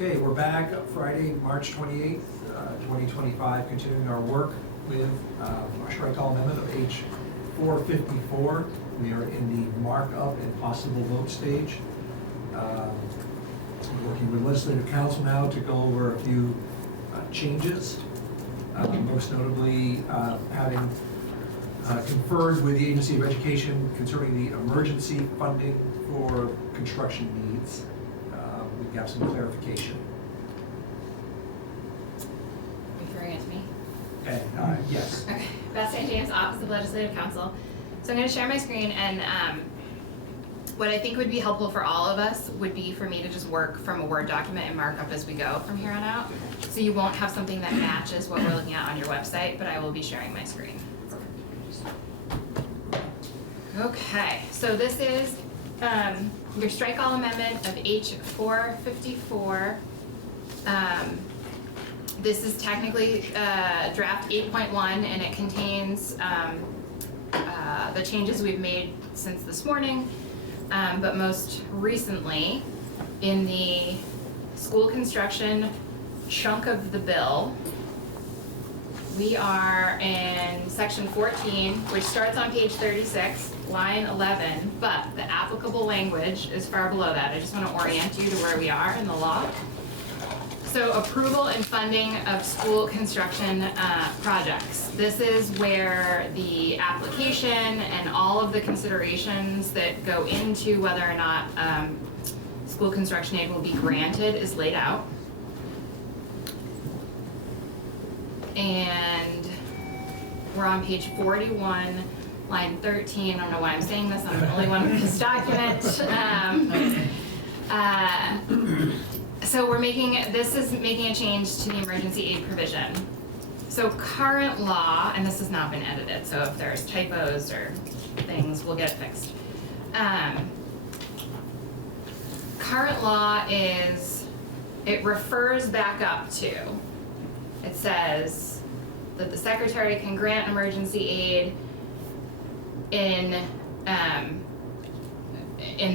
Okay, we're back Friday, March 28th, 2025, continuing our work with our strike call amendment of H.454. We are in the markup and possible vote stage. We're working with legislative council now to go over a few changes, most notably having conferred with the Agency of Education concerning the emergency funding for construction needs. We have some clarification. Referring it to me? Okay, yes. Okay, Beth St. James, Office of Legislative Counsel. So I'm going to share my screen, and what I think would be helpful for all of us would be for me to just work from a Word document and mark up as we go from here on out. So you won't have something that matches what we're looking at on your website, but I will be sharing my screen. Okay, so this is your strike all amendment of H.454. This is technically draft 8.1, and it contains the changes we've made since this morning, but most recently in the school construction chunk of the bill, we are in section 14, which starts on page 36, line 11, but the applicable language is far below that. I just want to orient you to where we are in the law. So approval and funding of school construction projects. This is where the application and all of the considerations that go into whether or not school construction aid will be granted is laid out. And we're on page 41, line 13. I don't know why I'm saying this, I'm the only one with this document. So this is making a change to the emergency aid provision. So current law, and this has not been edited, so if there's typos or things, we'll get it fixed. Current law it refers back up to, it says that the secretary can grant emergency aid in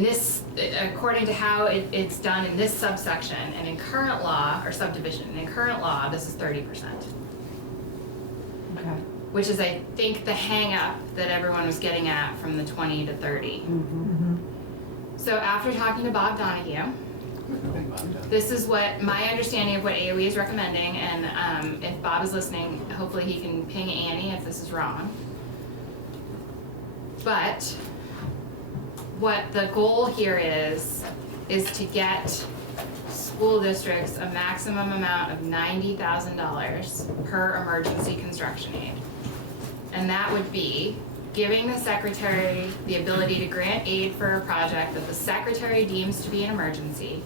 this, according to how it's done in this subsection, and in current law, or subdivision, and in current law, this is 30%. Okay. Which is, I think, the hang up that everyone was getting at from the 20 to 30. Mm-hmm. So after talking to Bob Donahue, this is what my understanding of what AOE is recommending, and if Bob is listening, hopefully he can ping Annie if this is wrong. But what the goal here is to get school districts a maximum amount of $90,000 per emergency construction aid. And that would be giving the secretary the ability to grant aid for a project that the secretary deems to be an emergency,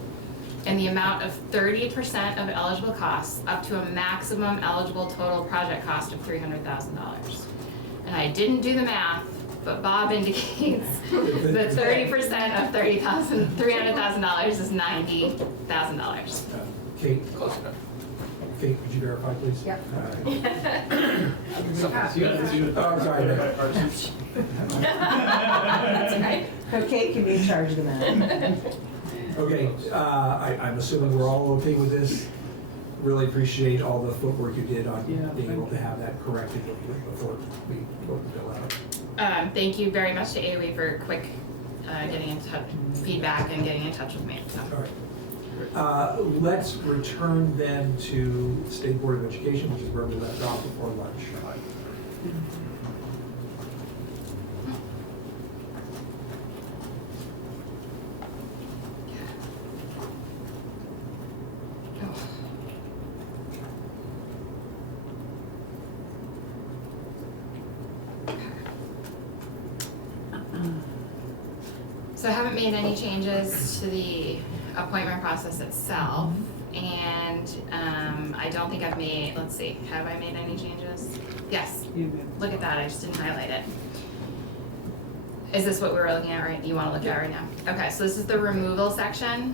and the amount of 30% of eligible costs up to a maximum eligible total project cost of $300,000. And I didn't do the math, but Bob indicates that 30% of $300,000 is $90,000. Kate? Kate, could you verify, please? Yep. Oh, I'm sorry. That's right. So Kate can be in charge of the matter. Okay, I'm assuming we're all okay with this. Really appreciate all the footwork you did on being able to have that corrected before we vote the bill out. Thank you very much to AOE for quick getting in touch, feedback, and getting in touch with me. So. All right. Let's return then to State Board of Education, which is where we left off before lunch. So I haven't made any changes to the appointment process itself, and I don't think I've made, let's see, have I made any changes? Yes, look at that, I just didn't highlight it. Is this what we're looking at right, you wanna look at right now? Okay, so this is the removal section.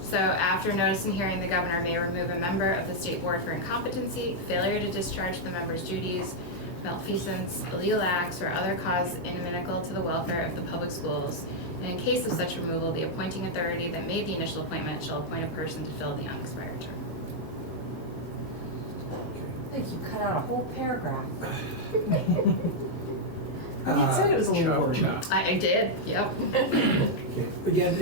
So after notice and hearing, the governor may remove a member of the state board for incompetency, failure to discharge the member's duties, malfeasance, illegal acts, or other cause inimical to the welfare of the public schools, And in case of such removal, the appointing authority that made the initial appointment shall appoint a person to fill the unexpired term. I think you cut out a whole paragraph. Uh, You said it was a little wordy. I did, yep. Okay. Again,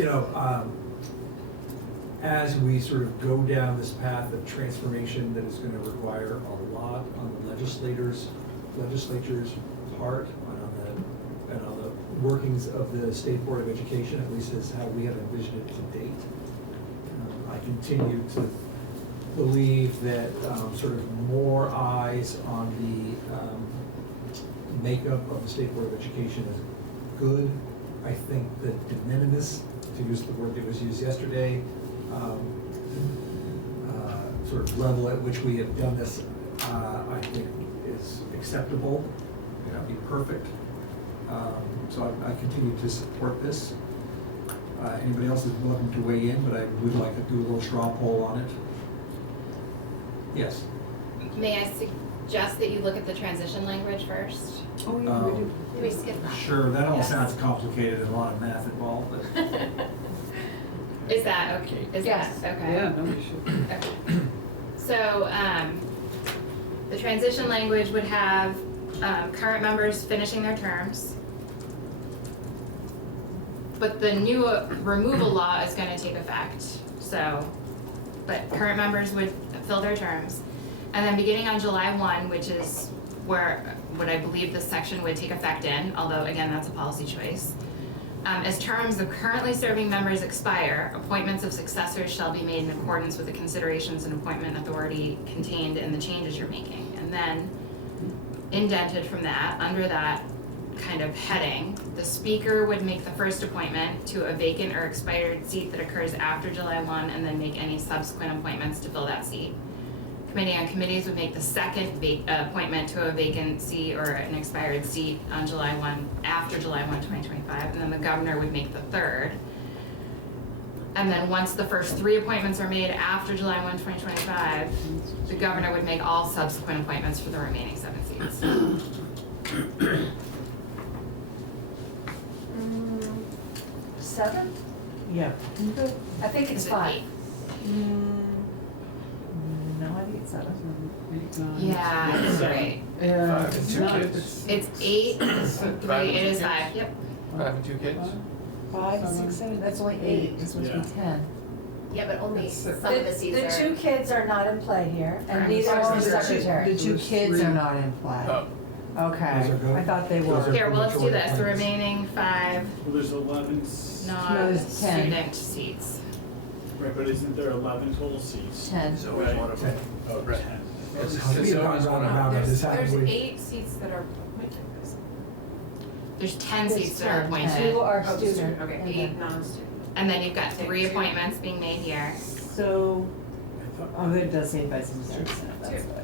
as we sort of go down this path of transformation that is gonna require a lot on the legislature's part, and on the workings of the State Board of Education, at least as how we have envisioned it to date. I continue to believe that sort of more eyes on the makeup of the State Board of Education is good. I think that de minimis, to use the word that was used yesterday, sort of level at which we have done this, I think is acceptable, may not be perfect. So I continue to support this. Anybody else is welcome to weigh in, but I would like to do a little straw poll on it. Yes? May I suggest that you look at the transition language first? Oh, Um, Did we skip that? Sure, that all Yes. sounds complicated and a lot of math involved, but. Is that okay? Is Yes. that okay? Yeah, no, we should. Okay. So, the transition language would have, current members finishing their terms. But the new removal law is gonna take effect, so, but current members would fill their terms. And then beginning on July 1, which is where, what I believe this section would take effect in, although again, that's a policy choice. As terms of currently serving members expire, appointments of successors shall be made in accordance with the considerations and appointment authority contained in the changes you're making. And then indented from that, under that kind of heading, the speaker would make the first appointment to a vacant or expired seat that occurs after July 1 and then make any subsequent appointments to fill that seat. Committee on Committees would make the second appointment to a vacancy or an expired seat on July 1, after July 1, 2025, and then the governor would make the third. And then once the first 3 appointments are made after July 1, 2025, the governor would make all subsequent appointments for the remaining 7 seats. 7? Yeah. I think it's Is it 5. 8? No, I think it's 7. Yeah, that's right. Yeah. Five and two kids. It's 8, 3, it is 5, yep. 5 and 2 kids? 5, 6, 7, that's only 8, it's supposed to be 10. Yeah, but only That's some it. of the seats The are. 2 kids are not in play here, and Correct. neither are the The two- secretary. the two kids are not in play. Oh, Okay, Those are good. I thought they Those were. are- Here, well, let's do this, the Majority remaining 5 Well, there's 11, there's 10. non-student seats. right, but isn't there 11 total seats? 10. so which one of them? Oh, Right. 10. It's how we have gone round and round on this, haven't we? 8 seats that are appointed. There's 10 There's seats that are 10. appointed. 2 are Oh, student. Okay, and 8 then- non-student. And then you've got 3 Two. appointments being made here. So, oh, it does say vice president, that's Two. why.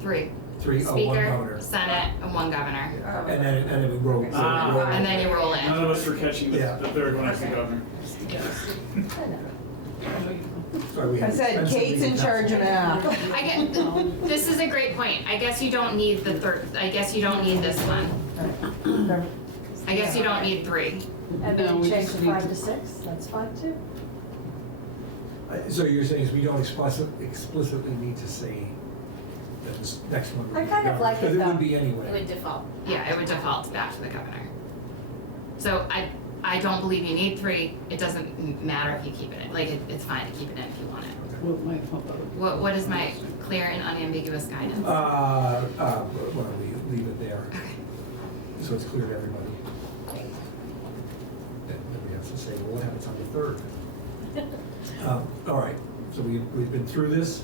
3. 3, one Speaker, governor. Senate, and 1 governor. And then it would roll. Ah. roll. And then you roll in. None of us were catching Yeah. the third one as the Okay. governor. I know. Sorry, we I had said expensive Kate's in legal charge of counsel. math. I get, this is a great point. I guess you don't need the third, I guess you don't need this one. I guess you don't need 3. And No, then we change just to need 5 to- to 6, that's fine too. So you're saying is we don't explicitly need to say that this next one would be I kind of governor, like it because it though. would be It anyway. would default. Yeah, it would default back to the governor. So I don't believe you need 3. It doesn't matter if you keep it in. Like, it's fine to keep it in if you want it. Well, it might help out. What is my clear and unambiguous guidance? Why don't we leave it there, Okay. so it's clear to everybody. Then we have to say, well, what happens on the 3rd? All right, so we've been through this.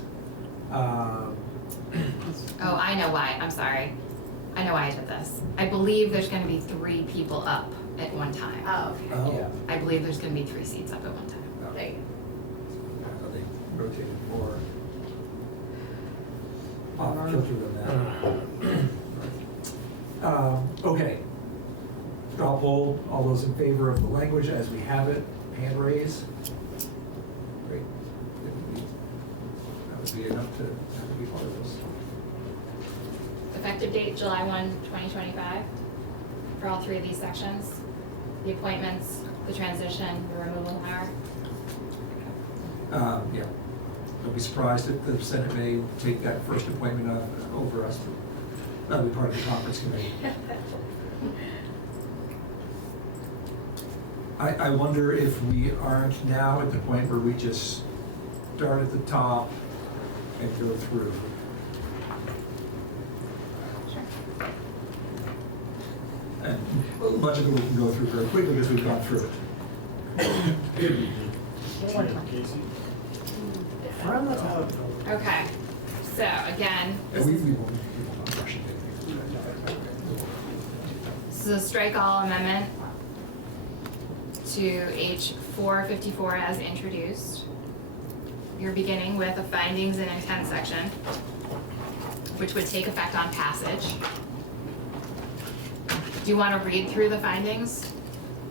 Oh, I know why. I'm sorry. I know why I did this. I believe there's gonna be 3 people up at one time. Oh, okay. Oh, I believe there's gonna be 3 seats up at one time. There you are they rotated more off kilter than that? Okay. Straw poll, all those in favor of the language as we have it, hand raise. Great. That would be enough to be part of this. Effective date, July 1, 2025, for all 3 of these sections. The appointments, the transition, the removal hire? Yeah. Don't be surprised if the Senate may take that first appointment over us. That'll be part of the conference committee. I wonder if we aren't now at the point where we just start at the top and go through. Sure. And much of it we can go through very quickly because we've gone through it. One time. Casey? We're on the top. Okay, so again, And we won't rush it. this is a strike all amendment to H.454 as introduced. You're beginning with a findings and intent section, which would take effect on passage. Do you want to read through the findings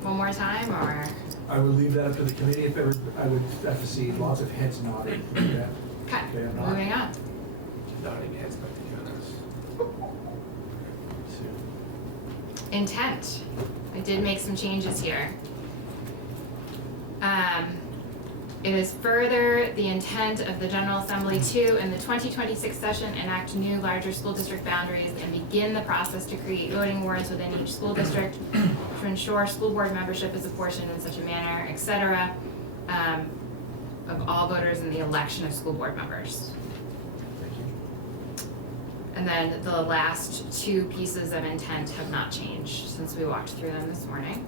one more time, or? I would leave that up to the committee if ever, I would have to see lots of heads nodding. Yeah. Okay, Okay, I'm not- moving on. Nodding heads, but Intent. I did make some changes here. It is further the intent of the General Assembly to, in the 2026 session, enact new larger school district boundaries and begin the process to create voting wards within each school district to ensure school board membership is apportioned in such a manner, et cetera, of all voters in the election of school board members. Thank you. And then the last two pieces of intent have not changed since we walked through them this morning.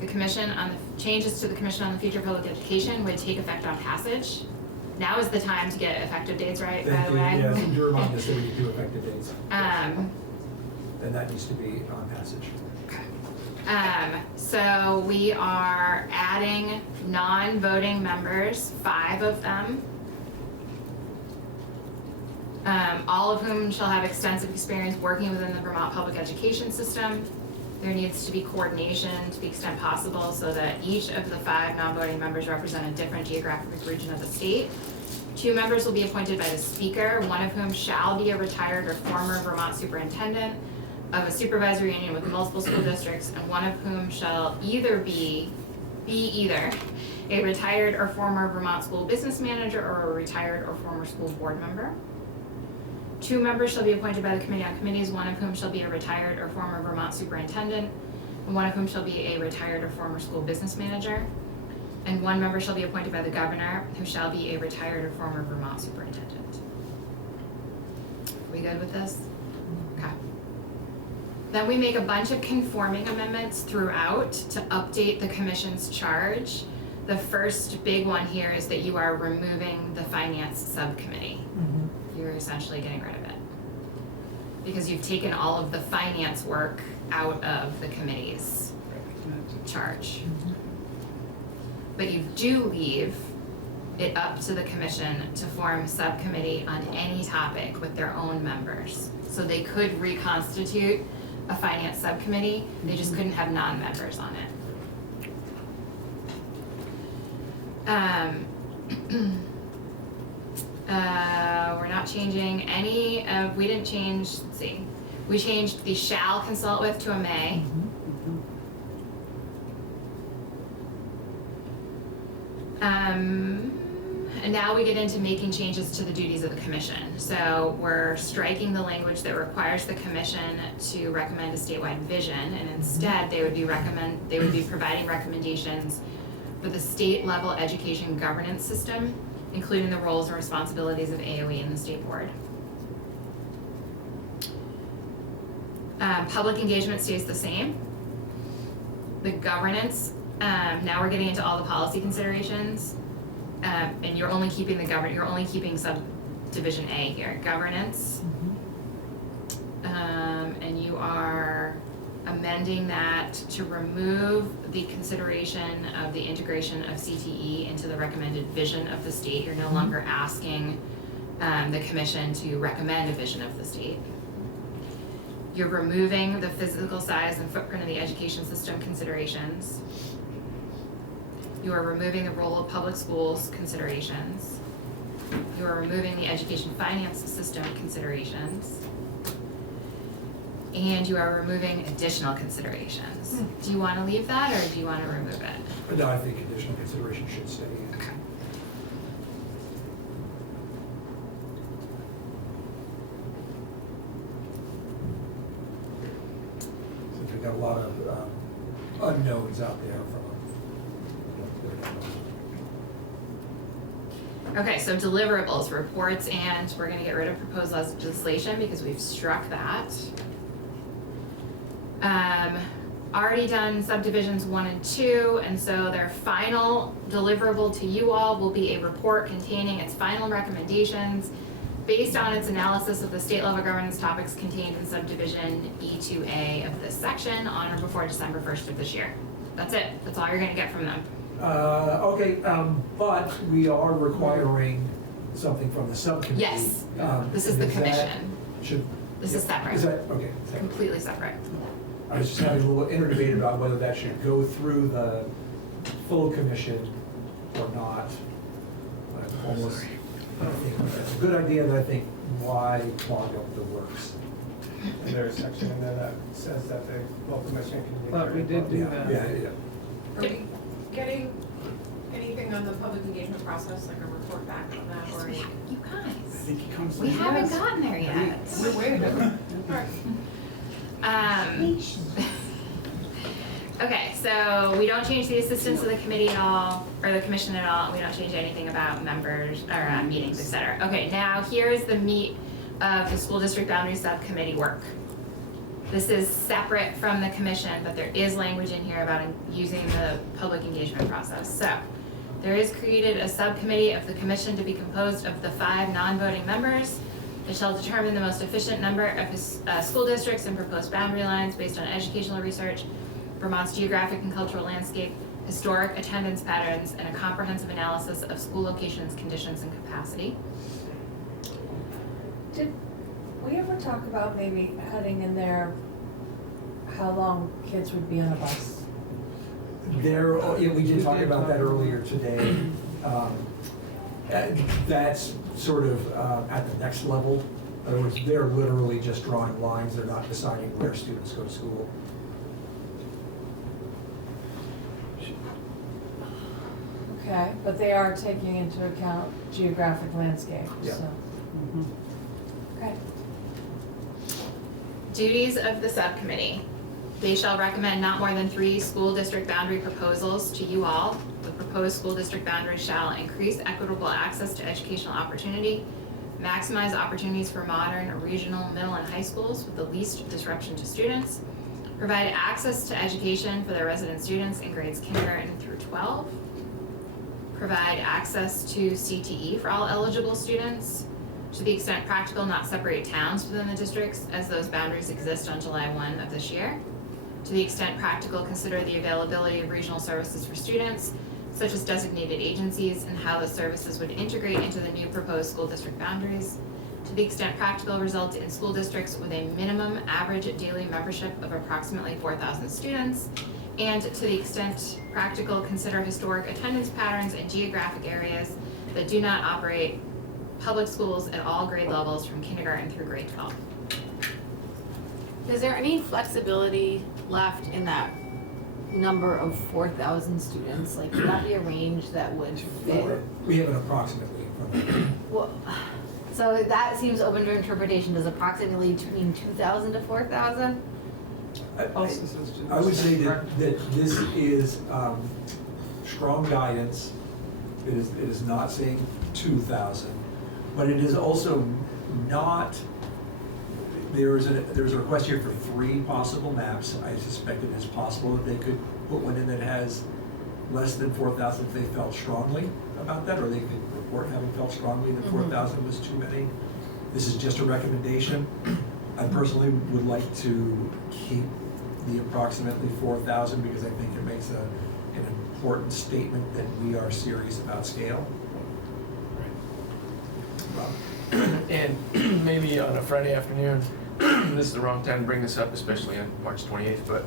The commission on the changes to the Commission on the Future of Public Education would take effect on passage. Now is the time to get effective dates right, by Thank the you. way. Yeah, seem to remind us that we need to do effective dates. Um, And that needs to be on passage. So we are adding non-voting members, 5 of them. All of whom shall have extensive experience working within the Vermont public education system. There needs to be coordination to the extent possible so that each of the 5 non-voting members represent a different geographic region of the state. 2 members will be appointed by the speaker, one of whom shall be a retired or former Vermont superintendent of a supervisory union with multiple school districts, and one of whom shall either be either a retired or former Vermont school business manager or a retired or former school board member. 2 members shall be appointed by the Committee on Committees, one of whom shall be a retired or former Vermont superintendent, and one of whom shall be a retired or former school business manager. And 1 member shall be appointed by the governor, who shall be a retired or former Vermont superintendent. Are we good with this? Okay. Then we make a bunch of conforming amendments throughout to update the commission's charge. The first big one here is that you are removing the finance subcommittee. You're essentially getting rid of it. Because you've taken all of the finance work out of the committee's charge. But you do leave it up to the commission to form a subcommittee on any topic with their own members. So they could reconstitute a finance subcommittee, they just couldn't have non-members on it. We're not changing any of, we didn't change, let's see, we changed the shall consult with to a may. And now we get into making changes to the duties of the commission. So we're striking the language that requires the commission to recommend a statewide vision, and instead they would be providing recommendations for the state level education governance system, including the roles and responsibilities of AOE and the state board. Public engagement stays the same. The governance, now we're getting into all the policy considerations, and you're only keeping you're only keeping subdivision A here, governance. And you are amending that to remove the consideration of the integration of CTE into the recommended vision of the state. You're no longer asking the commission to recommend a vision of the state. You're removing the physical size and footprint of the education system considerations. You are removing the role of public schools considerations. You are removing the education finance system considerations. And you are removing additional considerations. Do you wanna leave that, or do you wanna remove it? But no, I think additional consideration should stay in. Okay. Since we've got a lot of unknowns out there from Okay, so deliverables, reports, and we're gonna get rid of proposed legislation because we've struck that. Already done subdivisions 1 and 2, and so their final deliverable to you all will be a report containing its final recommendations based on its analysis of the state level governance topics contained in subdivision E2A of this section on or before December 1st of this year. That's it, that's all you're gonna get from them. Okay, but we are requiring something from the subcommittee. Yes, this is the that commission. Should. This is separate. Is that, okay, separate. Completely separate. I was just having a little inner debate about whether that should go through the full commission or not. I almost, I think that's a good idea, but I think why clog up the works? Is there a section in there that says that the full commission can make? But we did do Yeah, that. yeah. Are we getting anything on the public engagement process, like a report back on that, or? You I guys, think he comes we later. haven't gotten there yet. We're waiting. Okay, so we don't change the assistance of the committee at all, or the commission at all, we don't change anything about members, or meetings, et cetera. Okay, now here's the meat of the school district boundary subcommittee work. This is separate from the commission, but there is language in here about using the public engagement process. So, there is created a subcommittee of the commission to be composed of the 5 non-voting members. It shall determine the most efficient number of school districts and proposed boundary lines based on educational research, Vermont's geographic and cultural landscape, historic attendance patterns, and a comprehensive analysis of school locations, conditions, and capacity. Did we ever talk about maybe adding in there how long kids would be on a bus? There, yeah, we did talk about that earlier today. That's sort of at the next level. In other words, they're literally just drawing lines, they're not deciding where students go to school. Okay, but they are taking into account geographic landscape, Yeah. so. Okay. Duties of the subcommittee. They shall recommend not more than 3 school district boundary proposals to you all. The proposed school district boundaries shall increase equitable access to educational opportunity, maximize opportunities for modern, regional, middle, and high schools with the least disruption to students, provide access to education for their resident students in grades kindergarten through 12, provide access to CTE for all eligible students, to the extent practical, not separate towns within the districts as those boundaries exist on July 1 of this year. To the extent practical, consider the availability of regional services for students, such as designated agencies, and how the services would integrate into the new proposed school district boundaries. To the extent practical, result in school districts with a minimum average daily membership of approximately 4,000 students. And to the extent practical, consider historic attendance patterns in geographic areas that do not operate public schools at all grade levels from kindergarten through grade 12. Is there any flexibility left in that number of 4,000 students? Like, could that be a range that would fit? We have an approximately from that. Well, so that seems open to interpretation. Does approximately mean 2,000 to 4,000? I would say that this is strong guidance. It is not saying 2,000, but it is also not, there's a request here for 3 possible maps. I suspect it is possible that they could put one in that has less than 4,000 if they felt strongly about that, or they could report having felt strongly that 4,000 was too many. This is just a recommendation. I personally would like to keep the approximately 4,000 because I think it makes an important statement that we are serious about scale. Rob? And maybe on a Friday afternoon, this is the wrong time to bring this up, especially on March 28th, but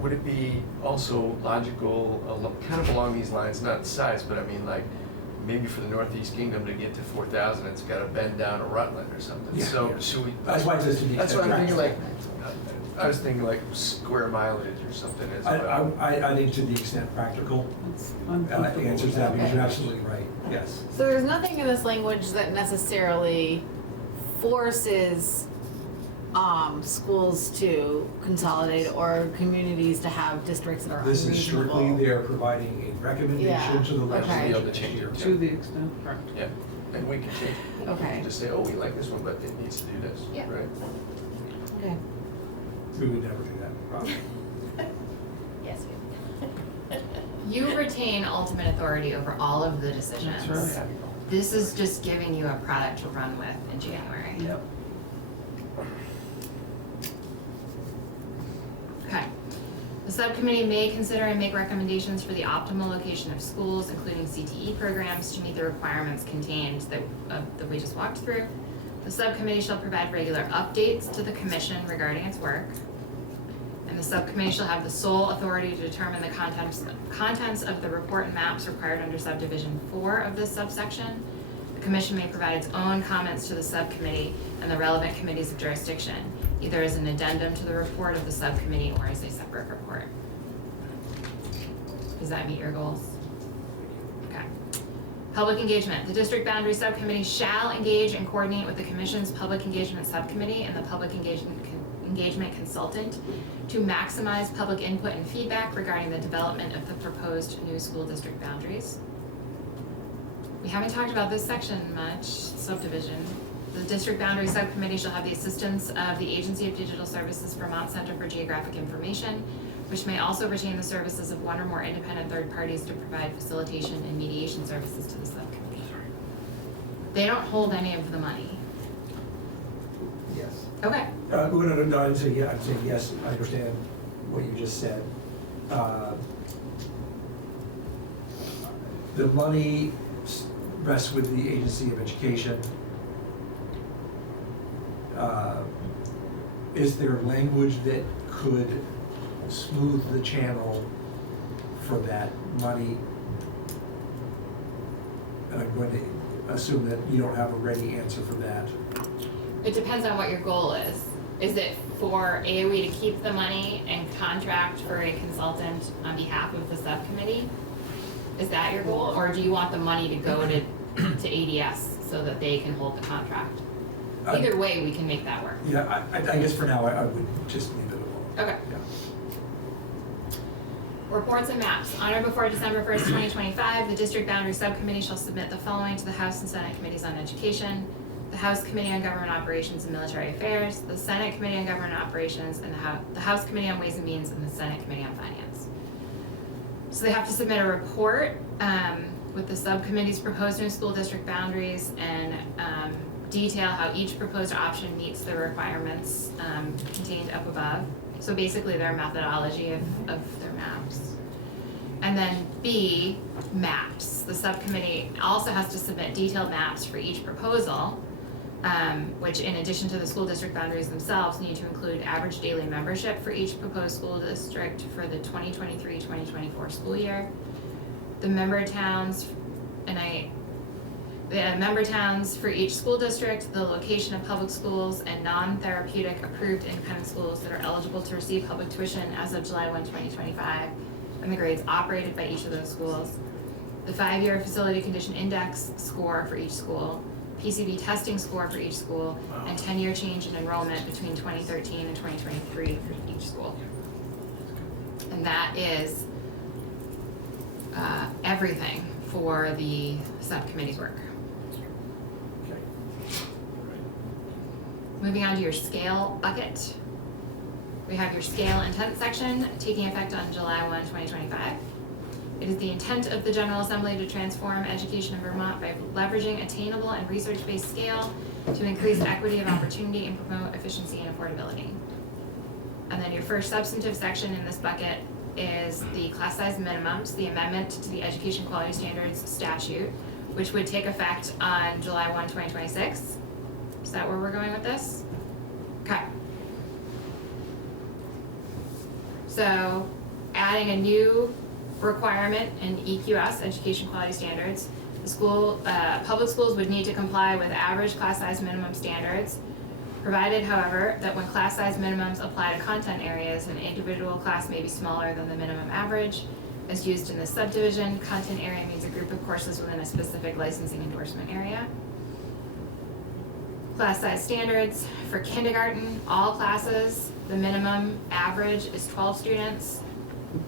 would it be also logical, kind of along these lines, not size, but I mean like maybe for the Northeast Kingdom to get to 4,000, it's gotta bend down a Rutland or something. Yeah, So yeah. should we? That's why it says to the That's what I'm extent thinking, I was thinking like square mileage or something as well. I think to the extent practical, It's uncomfortable. answers that, because Okay. you're absolutely right, yes. So there's nothing in this language that necessarily forces schools to consolidate or communities to have districts that are This unreasonable. is strictly there providing a Yeah, recommendation to the okay. Be able to legislature. change it. To the extent. Yeah, and we can change it. Okay. Just say, oh, we like this one, but it needs to do this, Yeah. right? Okay. We would never do that, probably. Yes, you retain ultimate authority over all of the decisions. That's right. This is just giving you a product to run with in January. Yep. Okay. The subcommittee may consider and make recommendations for the optimal location of schools, including CTE programs, to meet the requirements contained that we just walked through. The subcommittee shall provide regular updates to the commission regarding its work. And the subcommittee shall have the sole authority to determine the contents of the report and maps required under subdivision 4 of this subsection. The commission may provide its own comments to the subcommittee and the relevant committees of jurisdiction, either as an addendum to the report of the subcommittee or as a separate report. Does that meet your goals? Okay. Public engagement. The district boundary subcommittee shall engage and coordinate with the commission's public engagement subcommittee and the public engagement consultant to maximize public input and feedback regarding the development of the proposed new school district boundaries. We haven't talked about this section much, subdivision. The district boundary subcommittee shall have the assistance of the Agency of Digital Services Vermont Center for Geographic Information, which may also retain the services of one or more independent third parties to provide facilitation and mediation services to the subcommittee. They don't hold any of the money. Yes. Okay. No, I'd say, yeah, I'm saying yes, I understand what you just said. The money rests with the Agency of Education. Is there language that could smooth the channel for that money? And I'm going to assume that you don't have a ready answer for that. It depends on what your goal is. Is it for AOE to keep the money and contract for a consultant on behalf of the subcommittee? Is that your goal? Or do you want the money to go to ADS so that they can hold the contract? Either way, we can make that work. Yeah, I guess for now, I would just leave it alone. Okay. Yeah. Reports and maps. On or before December 1st, 2025, the district boundary subcommittee shall submit the following to the House and Senate Committees on Education, the House Committee on Government Operations and Military Affairs, the Senate Committee on Government Operations, and the House Committee on Ways and Means, and the Senate Committee on Finance. So they have to submit a report with the subcommittee's proposed new school district boundaries and detail how each proposed option meets the requirements contained up above. So basically their methodology of their maps. And then B, maps. The subcommittee also has to submit detailed maps for each proposal, which in addition to the school district boundaries themselves need to include average daily membership for each proposed school district for the 2023-2024 school year. The member towns, the member towns for each school district, the location of public schools and non-therapeutic approved independent schools that are eligible to receive public tuition as of July 1, 2025, and the grades operated by each of those schools, the 5-year facility condition index score for each school, PCB testing score for each school, and 10-year change in enrollment between 2013 and 2023 for each school. And that is everything for the subcommittee's work. Okay. Moving on to your scale bucket. We have your scale intent section taking effect on July 1, 2025. It is the intent of the General Assembly to transform education in Vermont by leveraging attainable and research-based scale to increase equity of opportunity and promote efficiency and affordability. And then your first substantive section in this bucket is the class size minimums, the amendment to the Education Quality Standards statute, which would take effect on July 1, 2026. Is that where we're going with this? Okay. So, adding a new requirement in EQS, Education Quality Standards, the Public schools would need to comply with average class size minimum standards, provided, however, that when class size minimums apply to content areas, an individual class may be smaller than the minimum average. As used in this subdivision, content area means a group of courses within a specific licensing endorsement area. Class size standards, for kindergarten, all classes, the minimum average is 12 students.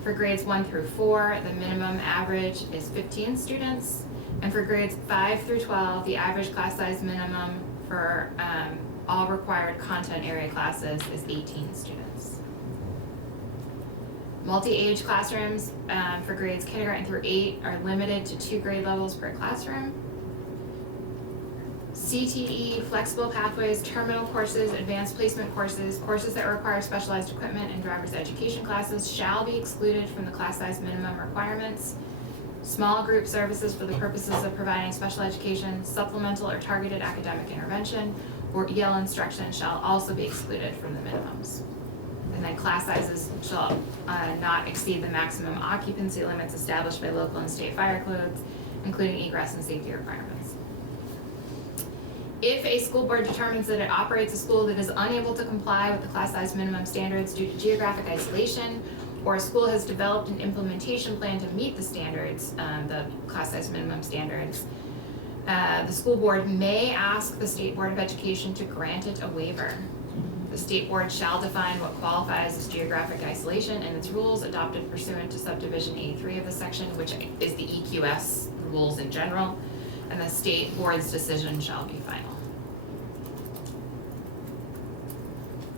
For grades 1 through 4, the minimum average is 15 students. And for grades 5 through 12, the average class size minimum for all required content area classes is 18 students. Multi-age classrooms for grades kindergarten through 8 are limited to 2 grade levels per classroom. CTE, flexible pathways, terminal courses, advanced placement courses, courses that require specialized equipment, and driver's education classes shall be excluded from the class size minimum requirements. Small group services for the purposes of providing special education, supplemental or targeted academic intervention, or EL instruction shall also be excluded from the minimums. And then class sizes shall not exceed the maximum occupancy limits established by local and state fire codes, including egress and safety requirements. If a school board determines that it operates a school that is unable to comply with the class size minimum standards due to geographic isolation, or a school has developed an implementation plan to meet the standards, the class size minimum standards, the school board may ask the State Board of Education to grant it a waiver. The state board shall define what qualifies as geographic isolation in its rules adopted pursuant to subdivision A3 of the section, which is the EQS rules in general, and the state board's decision shall be final.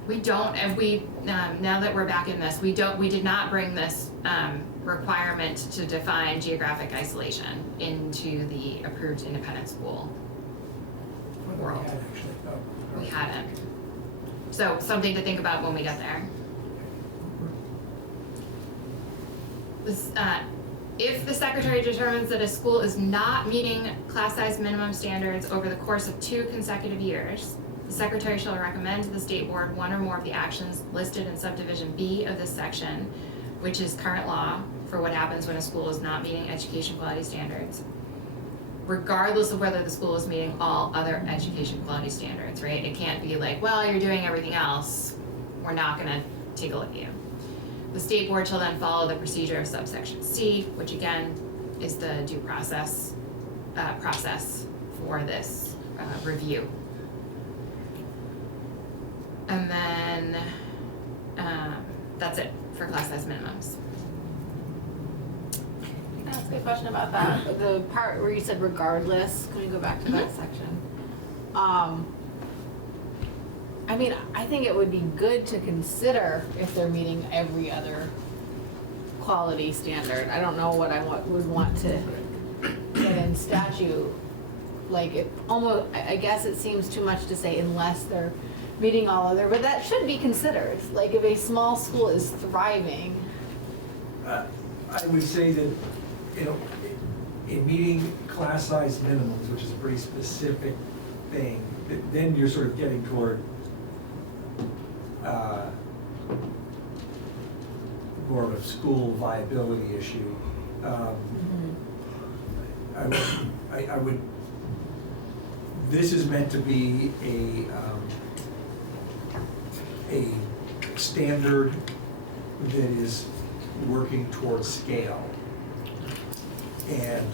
We don't, and we, now that we're back in this, we did not bring this requirement to define geographic isolation into the approved independent school world. We hadn't. So something to think about when we get there. This, if the secretary determines that a school is not meeting class size minimum standards over the course of 2 consecutive years, the secretary shall recommend to the state board one or more of the actions listed in subdivision B of this section, which is current law for what happens when a school is not meeting education quality standards, regardless of whether the school is meeting all other education quality standards, right? It can't be like, well, you're doing everything else, we're not gonna take a look at you. The state board shall then follow the procedure of subsection C, which again is the due process for this review. And then that's it for class size minimums. Can I ask a question about that? The part where you said regardless, can we go back to that section? I mean, I think it would be good to consider if they're meeting every other quality standard. I don't know what I would want to get in statute. Like, it almost, I guess it seems too much to say unless they're meeting all other, but that should be considered. Like, if a small school is thriving. I would say that, you know, in meeting class size minimums, which is a pretty specific thing, then you're sort of getting toward more of a school viability issue. I would, this is meant to be a standard that is working towards scale. And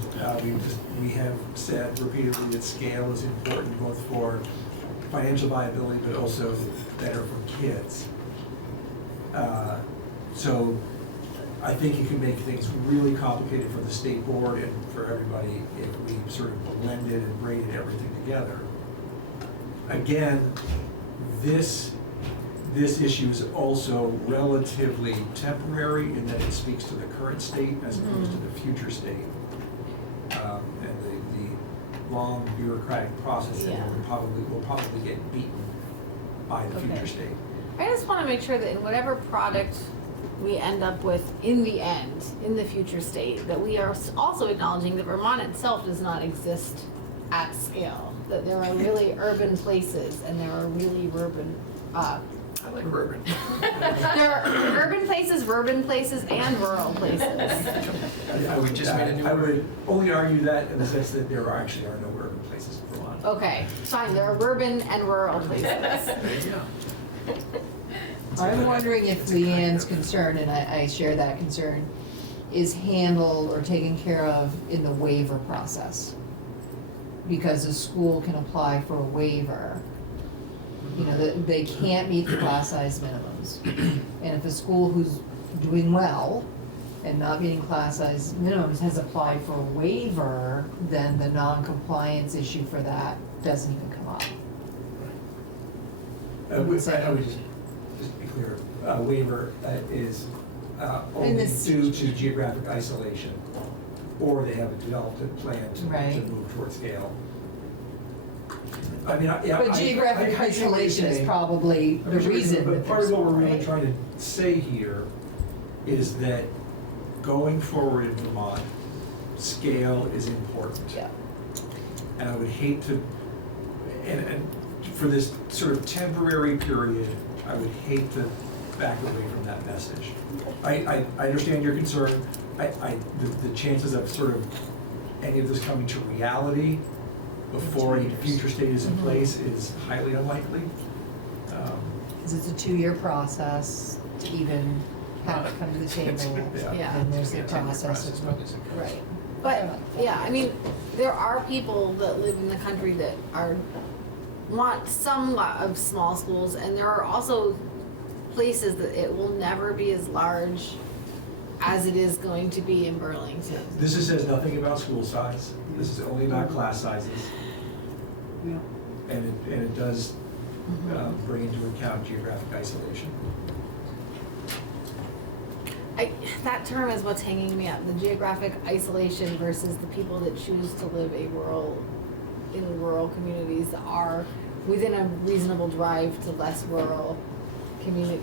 we have said repeatedly that scale is important both for financial viability, but also better for kids. So I think it can make things really complicated for the state board and for everybody if we sort of blended and braided everything together. Again, this issue is also relatively temporary in that it speaks to the current state as opposed to the future state. And the long bureaucratic process that will probably get beaten by the future state. I just want to make sure that in whatever product we end up with in the end, in the future state, that we are also acknowledging that Vermont itself does not exist at scale. That there are really urban places and there are really urban I like urban. There are urban places, and rural places. We just made a new I word. would only argue that in the sense that there actually are no urban places in Vermont. Okay, fine, there are urban and rural places. There you go. I'm wondering if Leanne's concern, and I share that concern, is handled or taken care of in the waiver process. Because a school can apply for a waiver, you know, they can't meet the class size minimums. And if a school who's doing well and not meeting class size minimums has applied for a waiver, then the non-compliance issue for that doesn't even come up. I would just be clear, a waiver is only this- due to geographic isolation, or they have a developed plan to Right. move toward scale. I mean, yeah. But geographic isolation is probably the reason But that part of there's, what we're really right? trying to say here is that going forward in Vermont, scale is important. Yeah. And I would hate to, and for this sort of temporary period, I would hate to back away from that message. I understand your concern. The chances of sort of any of this coming to reality before any future state is in Mhm. place is highly unlikely. Because it's a 2-year process to even have it come to the table. Yeah. And there's the process of, Right. But, yeah, I mean, there are people that live in the country that want somewhat of small schools, and there are also places that it will never be as large as it is going to be in Burlington. This says nothing about school size. This is only about class sizes. Yeah. And it does bring into account geographic isolation. That term is what's hanging me up, the geographic isolation versus the people that choose to live in rural communities that are within a reasonable drive to less rural communities.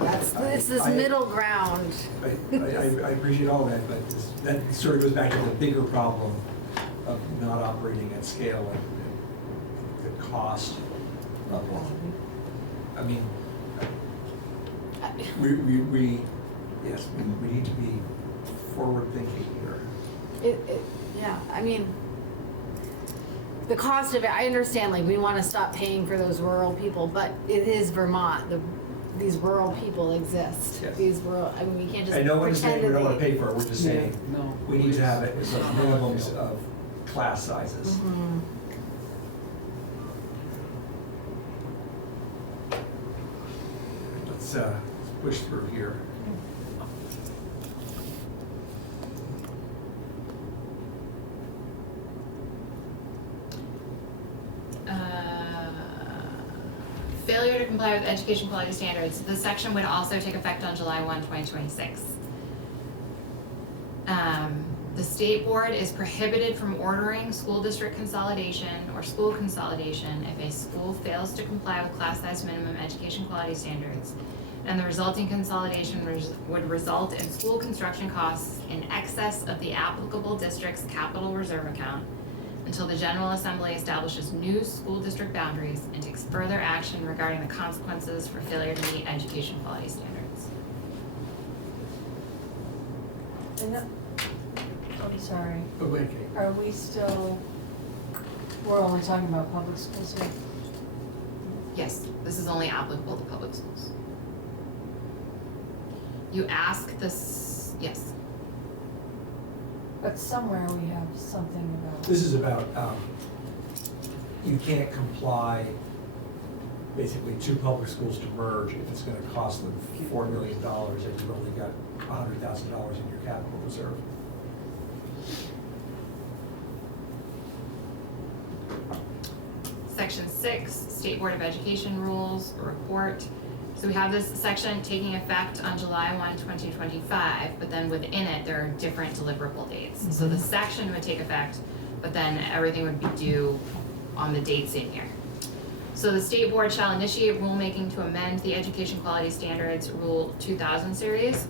I mean, it's this middle ground. I appreciate all that, but that sort of goes back to the bigger problem of not operating at scale and the cost of it. I mean, yes, we need to be forward thinking here. Yeah, I mean, the cost of it, I understand, like, we wanna stop paying for those rural people, but it is Vermont, these rural people exist. Yes. These rural, I mean, we can't just And no one is saying we don't want to pretend pay for it, we're just saying No. we need to have it as minimums of class sizes. Mhm. Let's push through here. Failure to comply with education quality standards. This section would also take effect on July 1, 2026. The state board is prohibited from ordering school district consolidation or school consolidation if a school fails to comply with class size minimum education quality standards, and the resulting consolidation would result in school construction costs in excess of the applicable district's capital reserve account until the General Assembly establishes new school district boundaries and takes further action regarding the consequences for failure to meet education quality standards. And that, I'm sorry, Okay. are we still, we're only talking about public schools here? Yes, this is only applicable to public schools. You ask this, yes. But somewhere we have something about. This is about, you can't comply, basically, two public schools to merge if it's gonna cost them $4 million and you've only got $100,000 in your capital reserve. Section 6, State Board of Education rules or report. So we have this section taking effect on July 1, 2025, but then within it, there are different deliverable dates. So the section would take effect, but then everything would be due on the dates in here. So the state board shall initiate rulemaking to amend the Education Quality Standards Rule 2000 series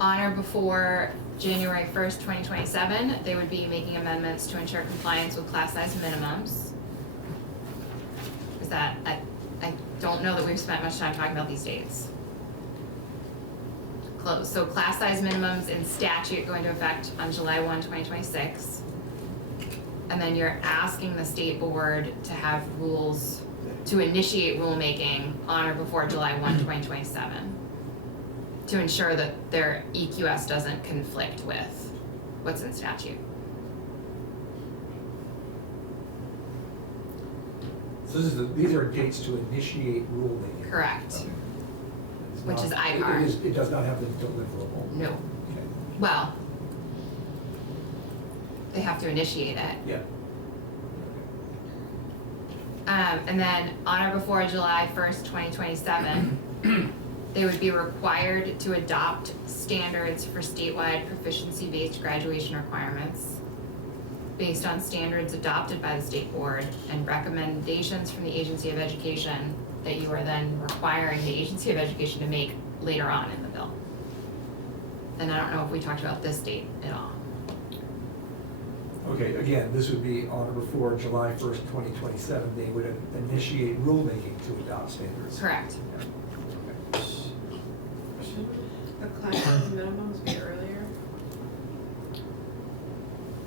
on or before January 1st, 2027. They would be making amendments to ensure compliance with class size minimums. Is that, don't know that we've spent much time talking about these dates. So class size minimums in statute go into effect on July 1, 2026. And then you're asking the state board to have rules, to initiate rulemaking on or before July 1, 2027. To ensure that their EQS doesn't conflict with what's in statute. So these are dates to initiate rulemaking. Correct. Okay. It's Which is not- ICAR. It does not have the deliverable. No. Okay. Well, they have to initiate it. Yeah. And then on or before July 1st, 2027, they would be required to adopt standards for statewide proficiency-based graduation requirements based on standards adopted by the state board and recommendations from the Agency of Education that you are then requiring the Agency of Education to make later on in the bill. And I don't know if we talked about this date at all. Okay, again, this would be on or before July 1st, 2027, they would initiate rulemaking to adopt standards. Correct. Yeah. Shouldn't the class size minimums be earlier?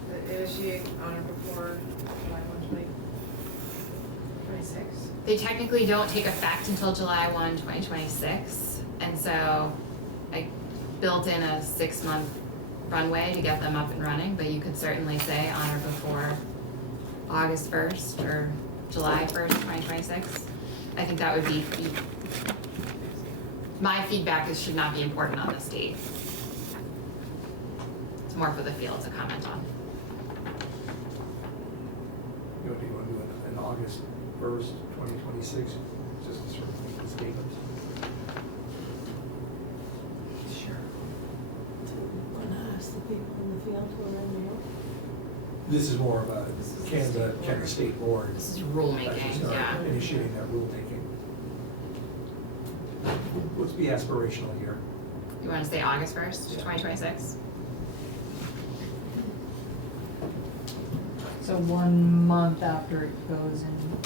The initiate on or before July 1, 2026? They technically don't take effect until July 1, 2026, and so I built in a 6-month runway to get them up and running, but you could certainly say on or before August 1st or July 1st, 2026. I think that would be, my feedback is should not be important on this date. It's more for the field to comment on. You want to do an August 1st, 2026, just to sort of make the statement. Sure. Wanna ask the people in the field who are in there? This is more of a, can the state board This is actually rulemaking, start yeah. initiating that rulemaking? Let's be aspirational here. You wanna say August 1st, 2026? So 1 month after it goes into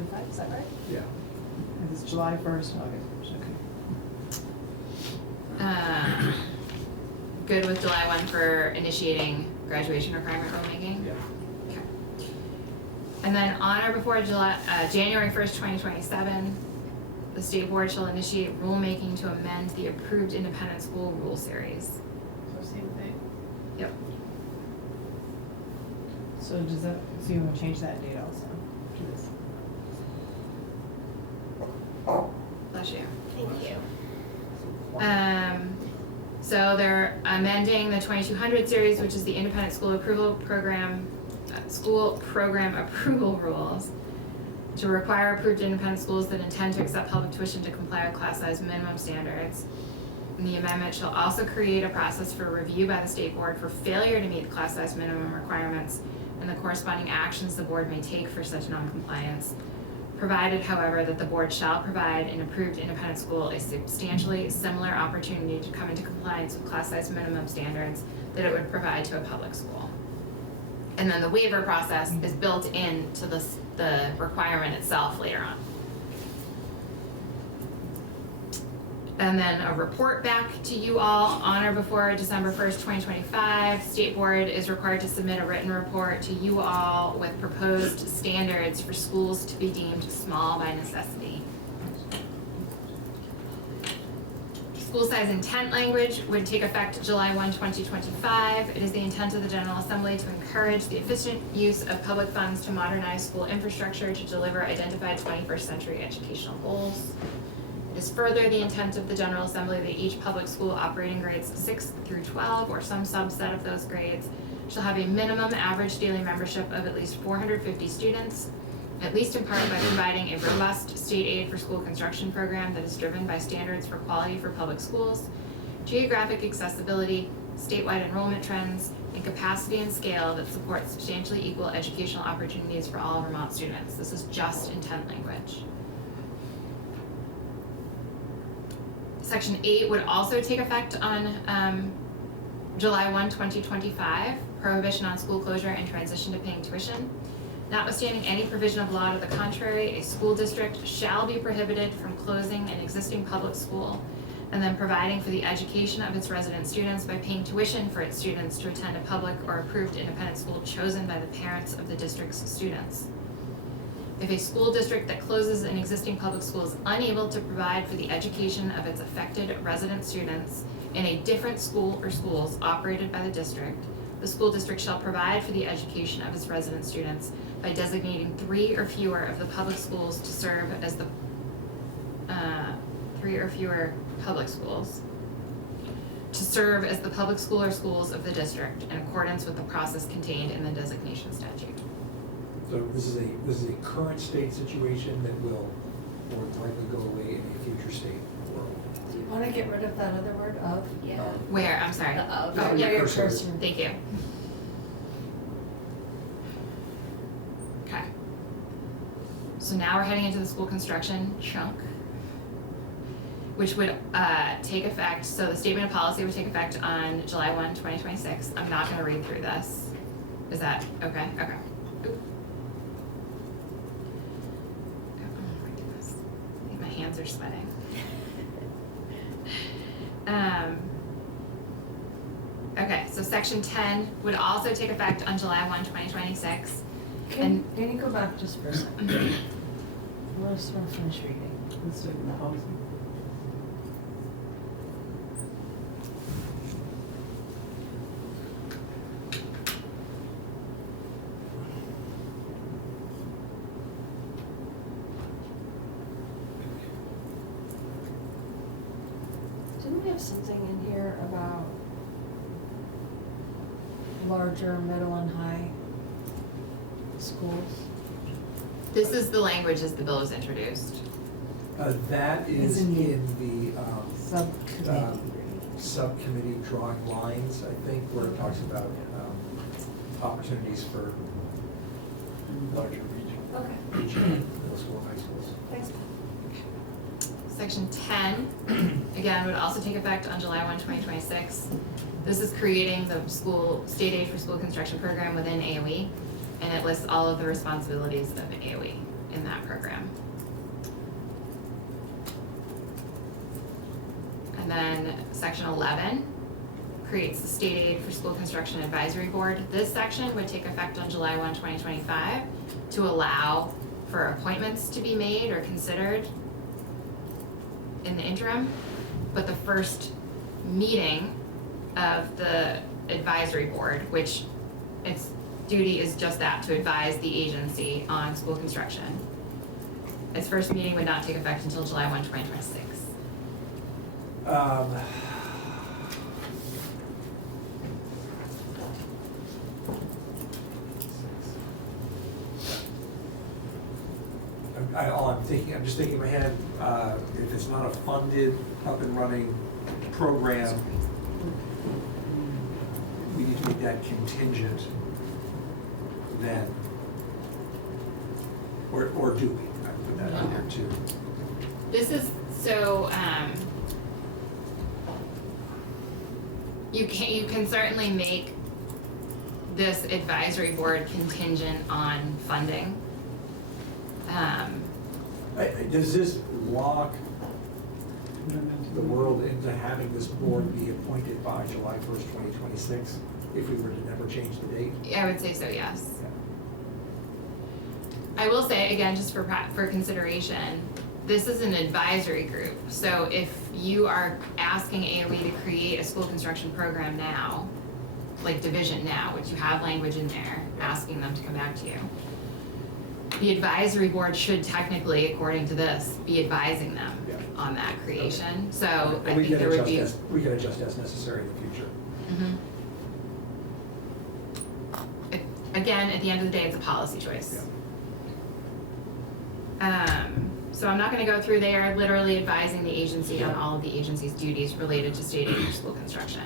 effect, is that right? Yeah. And it's July 1st, August 1st, okay. Good with July 1 for initiating graduation requirement rulemaking? Yeah. Okay. And then on or before January 1st, 2027, the state board shall initiate rulemaking to amend the approved independent school rule series. So same thing? Yep. So does that, so you want to change that date also to this? Bless you. Thank you. So they're amending the 2200 series, which is the independent school program approval rules, to require approved independent schools that intend to accept public tuition to comply with class size minimum standards. And the amendment shall also create a process for review by the state board for failure to meet the class size minimum requirements and the corresponding actions the board may take for such noncompliance. Provided, however, that the board shall provide an approved independent school a substantially similar opportunity to come into compliance with class size minimum standards that it would provide to a public school. And then the waiver process is built into the requirement itself later on. And then a report back to you all on or before December 1st, 2025. State board is required to submit a written report to you all with proposed standards for schools to be deemed small by necessity. School size intent language would take effect July 1, 2025. It is the intent of the General Assembly to encourage the efficient use of public funds to modernize school infrastructure to deliver identified 21st century educational goals. It is further the intent of the General Assembly that each public school operating grades 6 through 12 or some subset of those grades shall have a minimum average daily membership of at least 450 students, at least in part by providing a robust state aid for school construction program that is driven by standards for quality for public schools, geographic accessibility, statewide enrollment trends, and capacity and scale that support substantially equal educational opportunities for all Vermont students. This is just intent language. Section 8 would also take effect on July 1, 2025, prohibition on school closure and transition to paying tuition. Notwithstanding any provision of law to the contrary, a school district shall be prohibited from closing an existing public school and then providing for the education of its resident students by paying tuition for its students to attend a public or approved independent school chosen by the parents of the district's students. If a school district that closes an existing public school is unable to provide for the education of its affected resident students in a different school or schools operated by the district, the school district shall provide for the education of its resident students by designating 3 or fewer of the public schools to serve as the 3 or fewer public schools to serve as the public school or schools of the district in accordance with the process contained in the designation statute. So this is a current state situation that will more than likely go away in a future state world. Do you wanna get rid of that other word of? Yeah. Where, I'm sorry. The of. Oh, Where yeah. your Cursor. cursor. Thank you. Okay. So now we're heading into the school construction chunk, which would take effect, so the statement of policy would take effect on July 1, 2026. I'm not gonna read through this. Is that okay? Okay. Oop. Oh my goodness. I think my hands are sweating. Okay, so section 10 would also take effect on July 1, 2026. Can you go back just for a second? I just wanna finish reading. Let's take the policy. Didn't we have something in here about larger middle and high schools? This is the language as the bill was introduced. That is Is in the- in the Subcommittee. subcommittee drawing lines, I think, where it talks about opportunities for Larger region. Okay, regional middle school, high schools. thanks. Section 10, again, would also take effect on July 1, 2026. This is creating the school, state aid for school construction program within AOE, and it lists all of the responsibilities of AOE in that program. And then section 11 creates the state aid for school construction advisory board. This section would take effect on July 1, 2025 to allow for appointments to be made or considered in the interim, but the first meeting of the advisory board, which its duty is just that, to advise the agency on school construction. Its first meeting would not take effect until July 1, 2026. I'm just thinking in my head, if it's not a funded, up and running program, we need to make that contingent then. Or do we? I put that on there too. This is, so, you can certainly make this advisory board contingent on funding. Does this lock the world into having this board be appointed by July 1st, 2026, if we were to never change the date? I would say so, yes. I will say, again, just for consideration, this is an advisory group. So if you are asking AOE to create a school construction program now, like division now, which you have language in there, asking them to come back to you, the advisory board should technically, according to this, be advising them Yeah. on that creation. So And I we think can there would be. we can adjust as necessary in the future. Again, at the end of the day, it's a policy choice. So I'm not gonna go through there, literally advising the agency on all of the agency's duties related to state aid for school construction.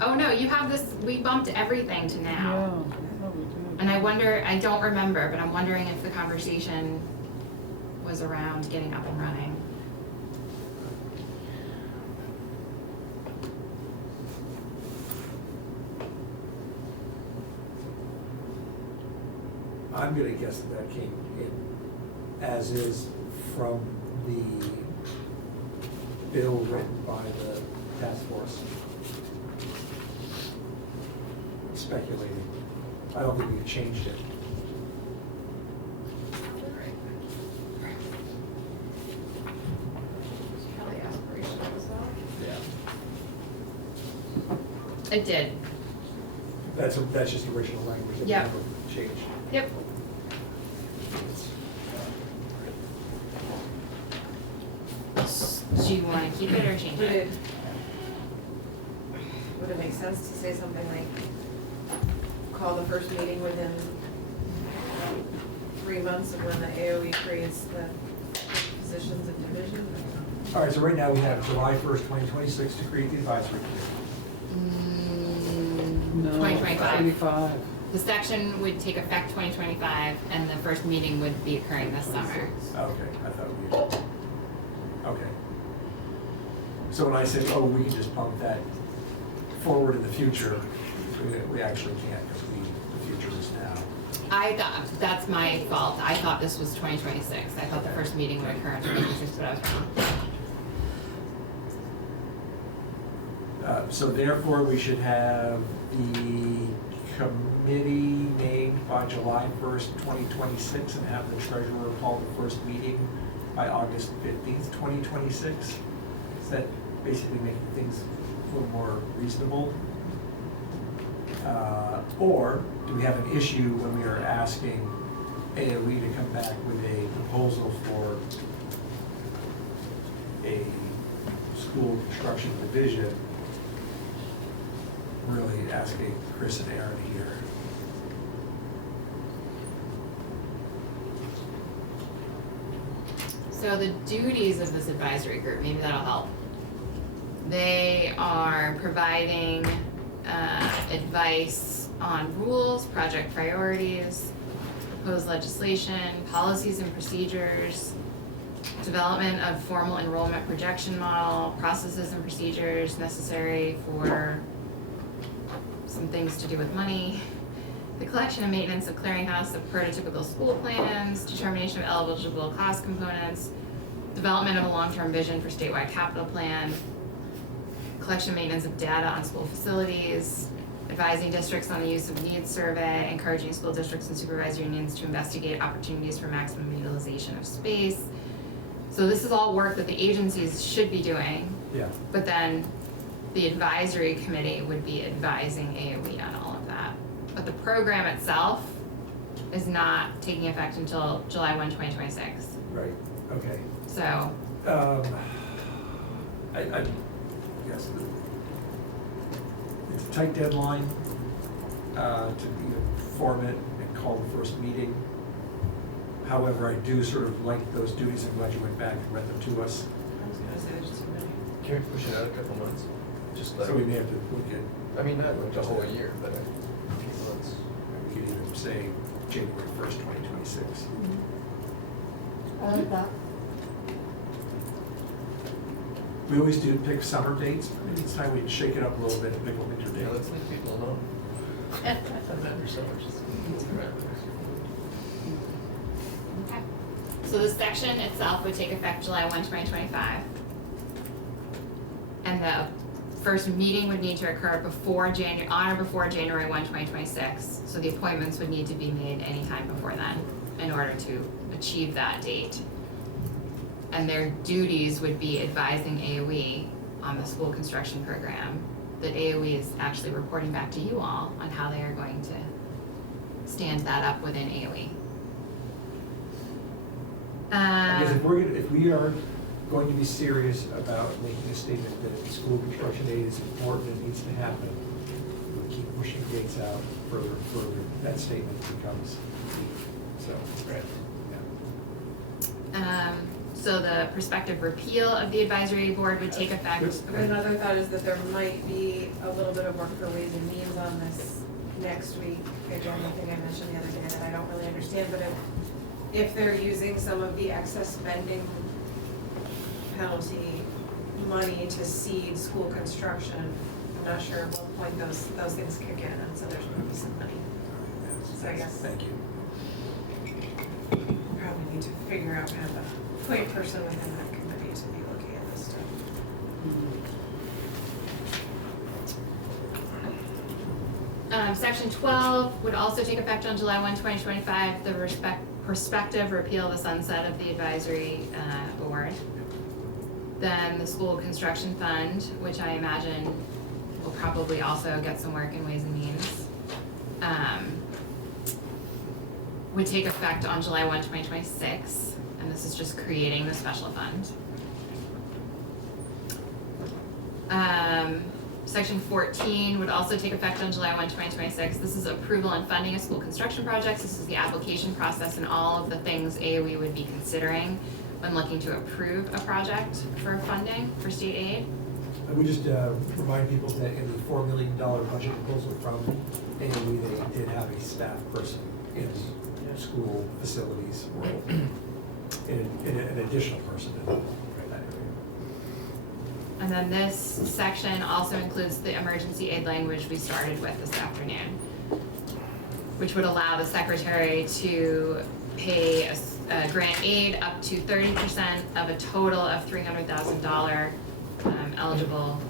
Oh no, you have this, we bumped everything to now. And I wonder, I don't remember, but I'm wondering if the conversation was around getting up and running. I'm gonna guess that came in as is from the bill written by the task force. Speculating. I don't think we've changed it. Probably aspirational as well. Yeah. It did. That's just the original language that Yeah. never changed. Yep. Do you wanna keep it or change it? Would it make sense to say something like, call the first meeting within 3 months of when the AOE creates the positions and division? All right, so right now we have July 1st, 2026 to create the advisory committee. No, 2025. 25. The section would take effect 2025, and the first meeting would be occurring this summer. Okay, I thought we, okay. So when I said, oh, we can just bump that forward in the future, we actually can't, because the future is now. I thought, that's my fault, I thought this was 2026, I thought the first meeting would occur in 2026, but I was wrong. So therefore, we should have the committee named by July 1st, 2026, and have the treasurer call the first meeting by August 15th, 2026. Is that basically making things a little more reasonable? Or do we have an issue when we are asking AOE to come back with a proposal for a school construction division? Really asking Chris and Aaron here. So the duties of this advisory group, maybe that'll help. They are providing advice on rules, project priorities, proposed legislation, policies and procedures, development of formal enrollment projection model, processes and procedures necessary for some things to do with money, the collection and maintenance of clearinghouse of prototypical school plans, determination of eligible cost components, development of a long-term vision for statewide capital plan, collection and maintenance of data on school facilities, advising districts on the use of needs survey, encouraging school districts and supervisor unions to investigate opportunities for maximum utilization of space. So this is all work that the agencies should be doing, Yeah. but then the advisory committee would be advising AOE on all of that. But the program itself is not taking effect until July 1, 2026. Right, okay. So, I guess it's a tight deadline to even form it and call the first meeting. However, I do sort of like those duties. I'm glad you went back and read them to us. I was gonna say there's too many. Can we push it out a couple months? Just like, So we may have to look at, I mean, not like the whole year, but a few months. we could even say January 1st, 2026. I like that. We always do pick summer dates. Maybe it's time we shake it up a little bit and pick a winter Yeah, date. let's leave people alone. Doesn't matter so much, just around there. okay. So the section itself would take effect July 1, 2025. And the first meeting would need to occur before on or before January 1, 2026. So the appointments would need to be made anytime before then in order to achieve that date. And their duties would be advising AOE on the school construction program, that AOE is actually reporting back to you all on how they are going to stand that up within AOE. I guess if we are going to be serious about making a statement that school construction aid is important and needs to happen, we'll keep pushing dates out further and further. That statement becomes key. So, Right. yeah. So the prospective repeal of the advisory board would take effect. Another thought is that there might be a little bit of work for Ways and Means on this next week. Again, the thing I mentioned the other day that I don't really understand, but if they're using some of the excess spending penalty money to seed school construction, I'm not sure at what point those things kick in, and so there's gonna be some money. So I guess- Thank you. need to figure out kind of the point person within that committee to be looking at this stuff. Section 12 would also take effect on July 1, 2025, the prospective repeal of the sunset of the advisory board. Then the school construction fund, which I imagine will probably also get some work in Ways and Means, would take effect on July 1, 2026, and this is just creating the special fund. Section 14 would also take effect on July 1, 2026. This is approval and funding of school construction projects. This is the application process and all of the things AOE would be considering when looking to approve a project for funding for state aid. I would just remind people that in the $4 million budget proposal from AOE, they did have a staff person in school facilities world, an additional person in that area. And then this section also includes the emergency aid language we started with this afternoon, which would allow the secretary to pay a grant aid up to 30% of a total of $300,000 eligible,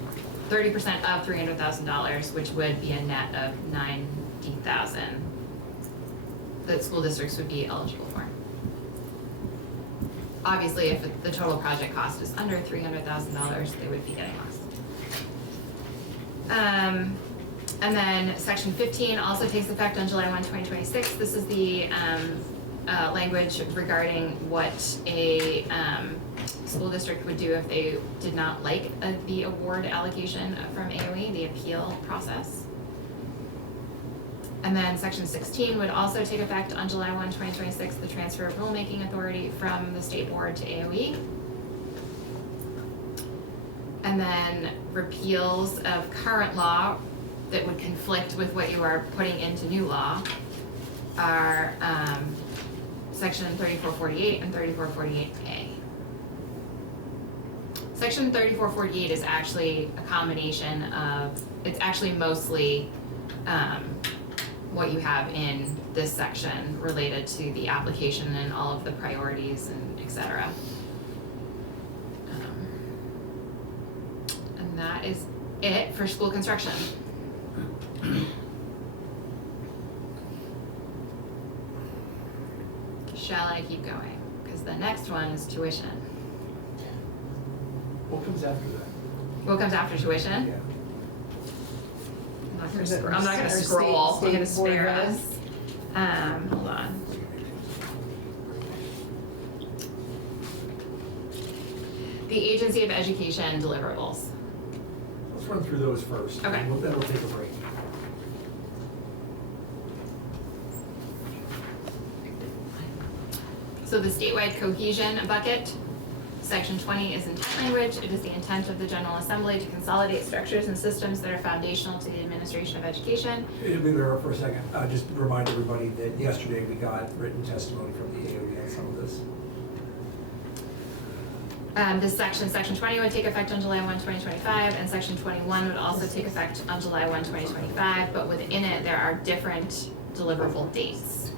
30% of $300,000, which would be a net of $90,000 that school districts would be eligible for. Obviously, if the total project cost is under $300,000, they would be getting less. And then section 15 also takes effect on July 1, 2026. This is the language regarding what a school district would do if they did not like the award allocation from AOE, the appeal process. And then section 16 would also take effect on July 1, 2026, the transfer of rulemaking authority from the state board to AOE. And then repeals of current law that would conflict with what you are putting into new law are section 3448 and 3448A. Section 3448 is actually a combination of, it's actually mostly what you have in this section related to the application and all of the priorities and et cetera. And that is it for school construction. Shall I keep going? Because the next one is tuition. What comes after that? What comes after tuition? Yeah. I'm not Is it gonna our state- scroll, I'm gonna state board spare run? us. Hold on. The Agency of Education deliverables. Let's run through those first. Okay. And then we'll take a break. So the statewide cohesion bucket, section 20 is intent language. It is the intent of the General Assembly to consolidate structures and systems that are foundational to the administration of education. It'll be there for a second. Just remind everybody that yesterday we got written testimony from the AOE on some of this. This section 20 would take effect on July 1, 2025, and section 21 would also take effect on July 1, 2025, but within it, there are different deliverable dates.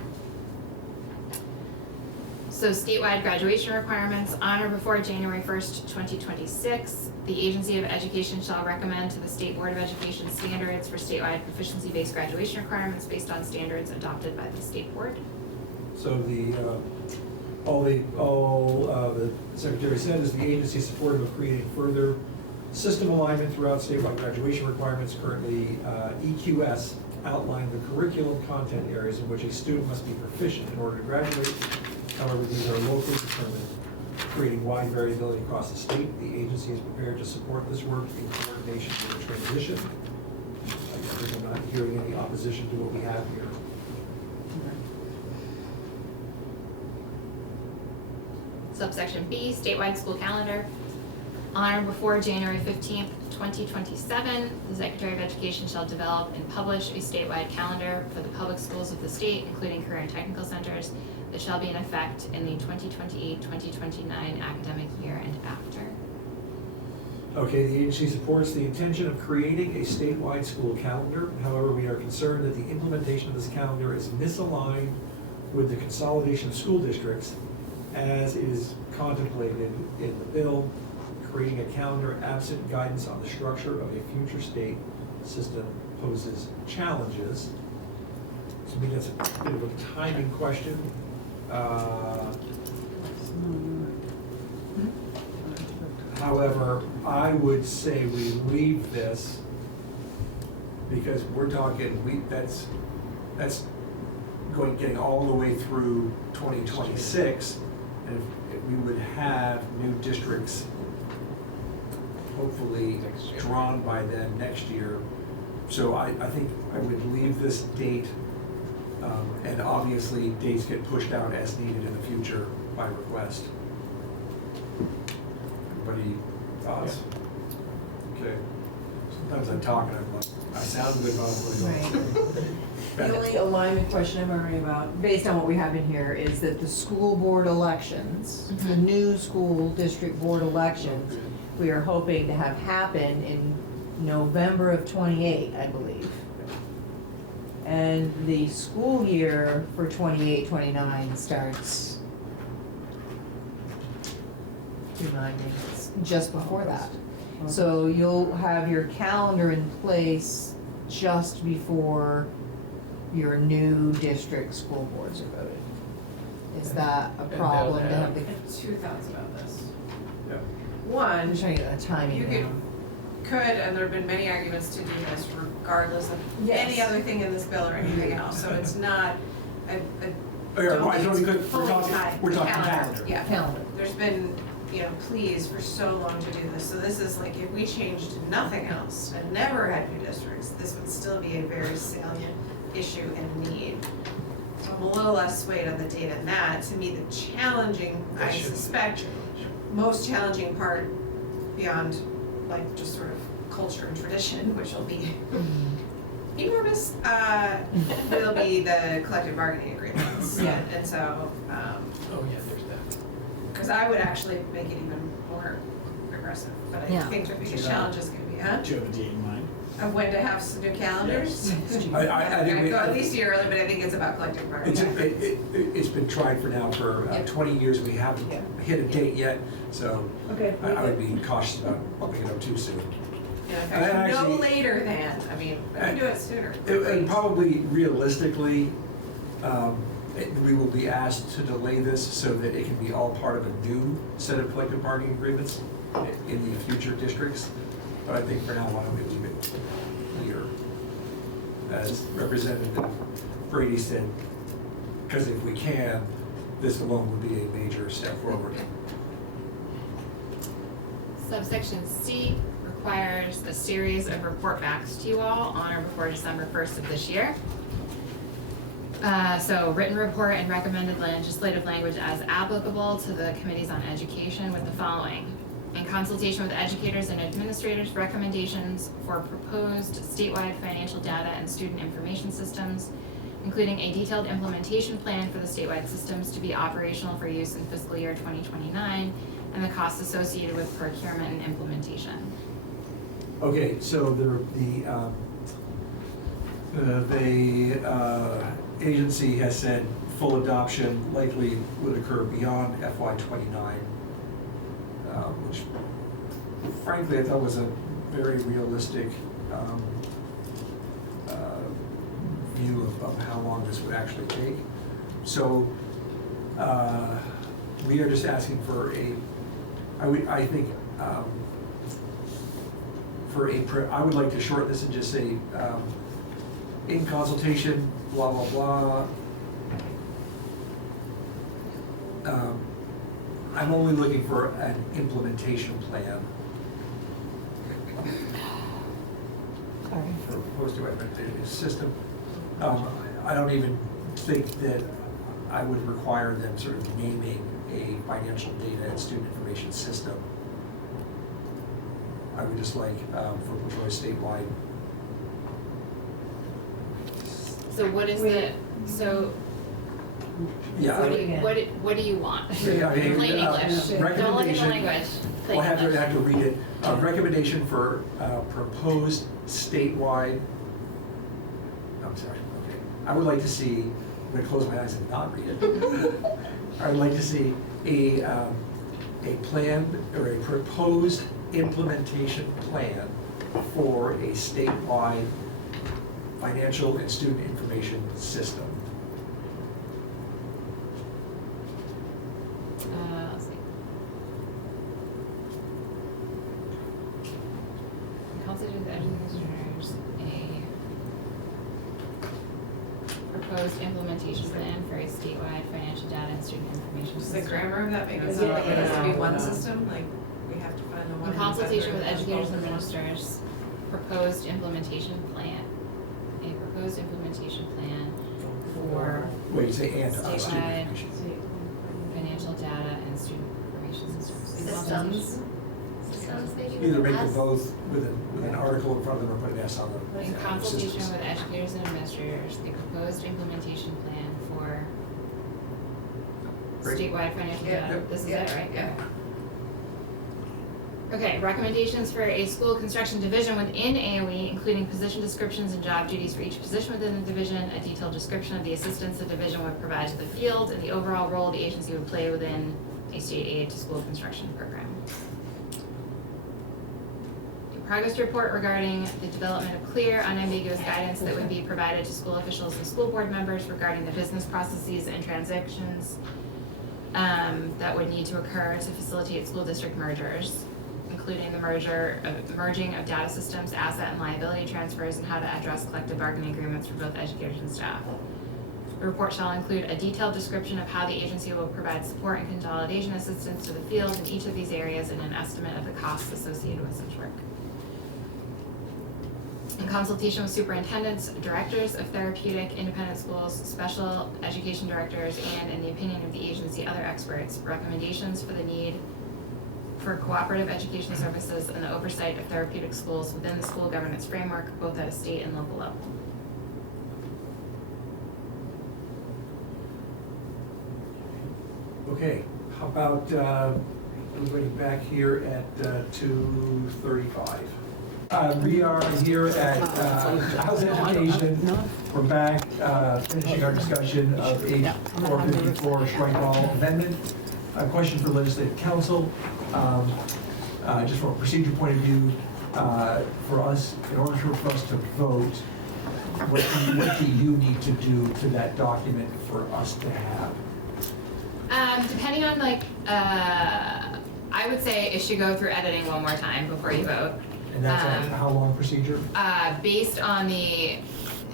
So statewide graduation requirements, on or before January 1st, 2026, the Agency of Education shall recommend to the State Board of Education standards for statewide proficiency-based graduation requirements based on standards adopted by the state board. So all the secretary said is the agency is supportive of creating further system alignment throughout statewide graduation requirements. Currently, EQS outline the curriculum content areas in which a student must be proficient in order to graduate. However, these are locally determined, creating wide variability across the state. The agency is prepared to support this work in coordination with the transition. Again, I'm not hearing any opposition to what we have here. Subsection B, statewide school calendar. On or before January 15th, 2027, the Secretary of Education shall develop and publish a statewide calendar for the public schools of the state, including career and technical centers, that shall be in effect in the 2028-2029 academic year and after. Okay, the agency supports the intention of creating a statewide school calendar. However, we are concerned that the implementation of this calendar is misaligned with the consolidation of school districts as is contemplated in the bill, creating a calendar absent guidance on the structure of a future state system poses challenges. To me, that's a bit of a timing question. However, I would say we leave this because we're talking, that's getting all the way through 2026. And if we would have new districts hopefully drawn by then next year. So I think I would leave this date, and obviously dates get pushed out as needed in the future by request. Everybody thoughts? Okay. Sometimes I'm talking, I'm like, I sound good, but I'm really The only alignment question I'm worried about, based on what we have in here, is that the school board elections, the new school district board elections, we are hoping to have happen in November of '28, I believe. And the school year for '28-29 starts, remind me, it's just before that. So you'll have your calendar in place just before your new district school boards are voted. Is that a problem to have the, I have two thoughts about this. Yeah. One, I'm trying to get a timing you down. could, and there have been many arguments to do this regardless of any Yes. other thing in this bill or anything else, so it's not, I Okay, right, so don't we think could, it's fully tied. we're talking Calendar, calendar. Yeah. Calendar. There's been, pleas for so long to do this, so this is like, if we changed nothing else and never had new districts, this would still be a very salient issue and need. So I'm a little less swayed on the date on that. To me, the challenging, I suspect, most challenging part beyond like just sort of culture and tradition, which will be enormous, will be the collective bargaining agreements. Yeah. And so, Oh, yeah, there's that. because I would actually make it even more aggressive, but I Yeah. think the biggest challenge is gonna be, Do you have a date in mind? of when to have some new calendars. I think we- I'd go at least a year early, but I think it's about collective bargaining. It's been tried for now for Yeah. 20 years, we haven't Yeah. hit a date yet, so Okay. I would be cautious about bumping it up too soon. Yeah, in And fact, no actually- later than, I mean, we can do it sooner. And probably realistically, we will be asked to delay this so that it can be all part of a new set of collective bargaining agreements in the future districts. But I think for now, why don't we leave it here? As Representative Brady said, because if we can, this alone would be a major step forward. Subsection C requires a series of report backs to you all on or before December 1st of this year. So written report and recommended legislative language as applicable to the committees on education with the following. In consultation with educators and administrators, recommendations for proposed statewide financial data and student information systems, including a detailed implementation plan for the statewide systems to be operational for use in fiscal year 2029, and the costs associated with procurement and implementation. Okay, so the agency has said full adoption likely would occur beyond FY '29, which frankly I thought was a very realistic view of how long this would actually take. So we are just asking for I would like to shorten this and just say, in consultation, blah, blah, blah. I'm only looking for an implementation plan Sorry. for a proposed implementation system. I don't even think that I would require them sort of naming a financial data and student information system. I would just like, for proposed statewide. So what is the, so Yeah. what do you want? Yeah, I mean, Plain English, don't look at the recommendation- language, plain We'll have English. to read it. Recommendation for proposed statewide, I'm sorry, okay. I would like to see I'm gonna close my eyes and not read it. I'd like to see a planned or a proposed implementation plan for a statewide financial and student information system. Let's see. In consultation with educators, a proposed implementation plan for a statewide financial data and student information Just the system. grammar of that makes it sound like it has to be one system, like we have to find the one. In consultation with vendor that does educators and both at once. administrators, proposed implementation plan. A proposed implementation plan for Wait, you say and student Statewide. information. financial data and student information systems. Systems. Systems, maybe. Either make them Us. both with an article in front of them or put an S on them. In Yeah, consultation systems. with educators and administrators, the proposed implementation plan for Great. statewide financial Yeah, data. This is yeah, it, right? yeah. Okay, recommendations for a school construction division within AOE, including position descriptions and job duties for each position within the division, a detailed description of the assistance the division would provide to the field, and the overall role the agency would play within a state aid to school construction program. A progress report regarding the development of clear, unambiguous guidance that would be provided to school officials and school board members regarding the business processes and transactions that would need to occur to facilitate school district mergers, including the merging of data systems, asset and liability transfers, and how to address collective bargaining agreements for both educators and staff. The report shall include a detailed description of how the agency will provide support and consolidation assistance to the field in each of these areas and an estimate of the costs associated with such work. In consultation with superintendents, directors of therapeutic independent schools, special education directors, and in the opinion of the agency, other experts, recommendations for the need for cooperative education services and the oversight of therapeutic schools within the school governance framework, both at a state and local level. Okay, how about everybody back here at 2:35? We are here at House Education. We're back finishing our discussion of H.454 strike all amendment. A question for legislative council. Just from a procedure point of view, for us, in order for us to vote, what do you need to do to that document for us to have? Depending on I would say it should go through editing one more time before you vote. And that's a how long procedure? Based on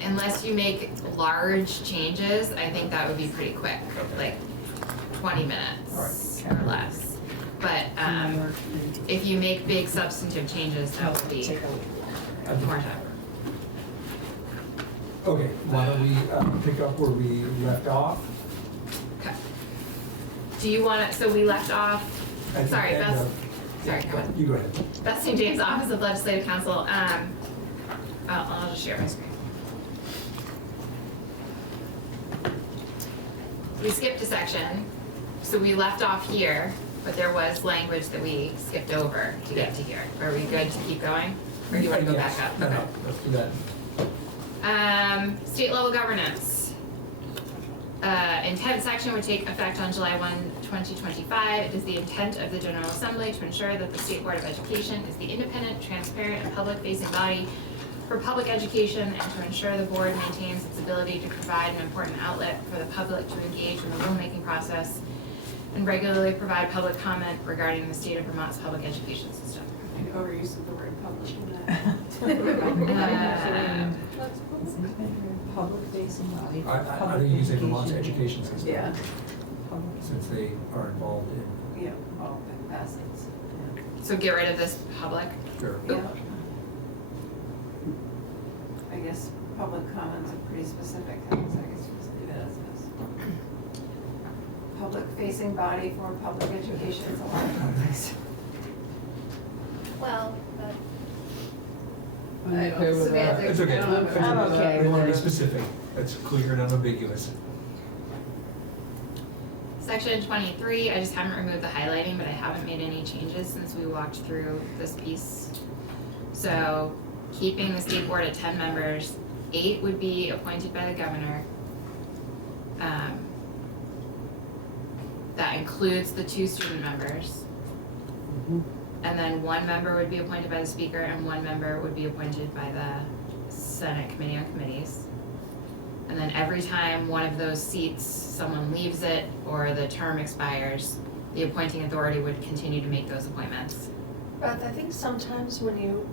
unless you make large changes, I think that would be pretty quick, like 20 minutes or less. But if you make big substantive changes, that would be more time. Okay, why don't we pick up where we left off? Okay. Do you want to, so we left off, At the sorry, end Beth, of- sorry, go ahead. You go ahead. Beth St. James Office of Legislative Counsel, I'll just share my screen. We skipped a section, so we left off here, but there was language that we skipped over to get to here. Are we good to keep going, or do you want to go back up? No, no, let's do that. State level governance. Intent section would take effect on July 1, 2025. It is the intent of the General Assembly to ensure that the State Board of Education is the independent, transparent, and public-facing body for public education, and to ensure the board maintains its ability to provide an important outlet for the public to engage in the rulemaking process and regularly provide public comment regarding the state of Vermont's public education system. An overuse of the word public in that. Public facing body. I think you can say Vermont's education system. Yeah. Since they are involved in, Yeah, all facets. So get rid of this public. sure. Yeah. I guess public comments are pretty specific things, I guess just leave it as is. Public facing body for public education is a lot of topics. Well, but I don't, semantics, It's okay. I don't know. I'm okay We want to be with it. specific. That's clear and unambiguous. Section 23, I just haven't removed the highlighting, but I haven't made any changes since we walked through this piece. So keeping the state board at 10 members, 8 would be appointed by the governor. That includes the 2 student members. And then 1 member would be appointed by the speaker and 1 member would be appointed by the Senate Committee on Committees. And then every time one of those seats, someone leaves it or the term expires, the appointing authority would continue to make those appointments. Beth, I think sometimes when you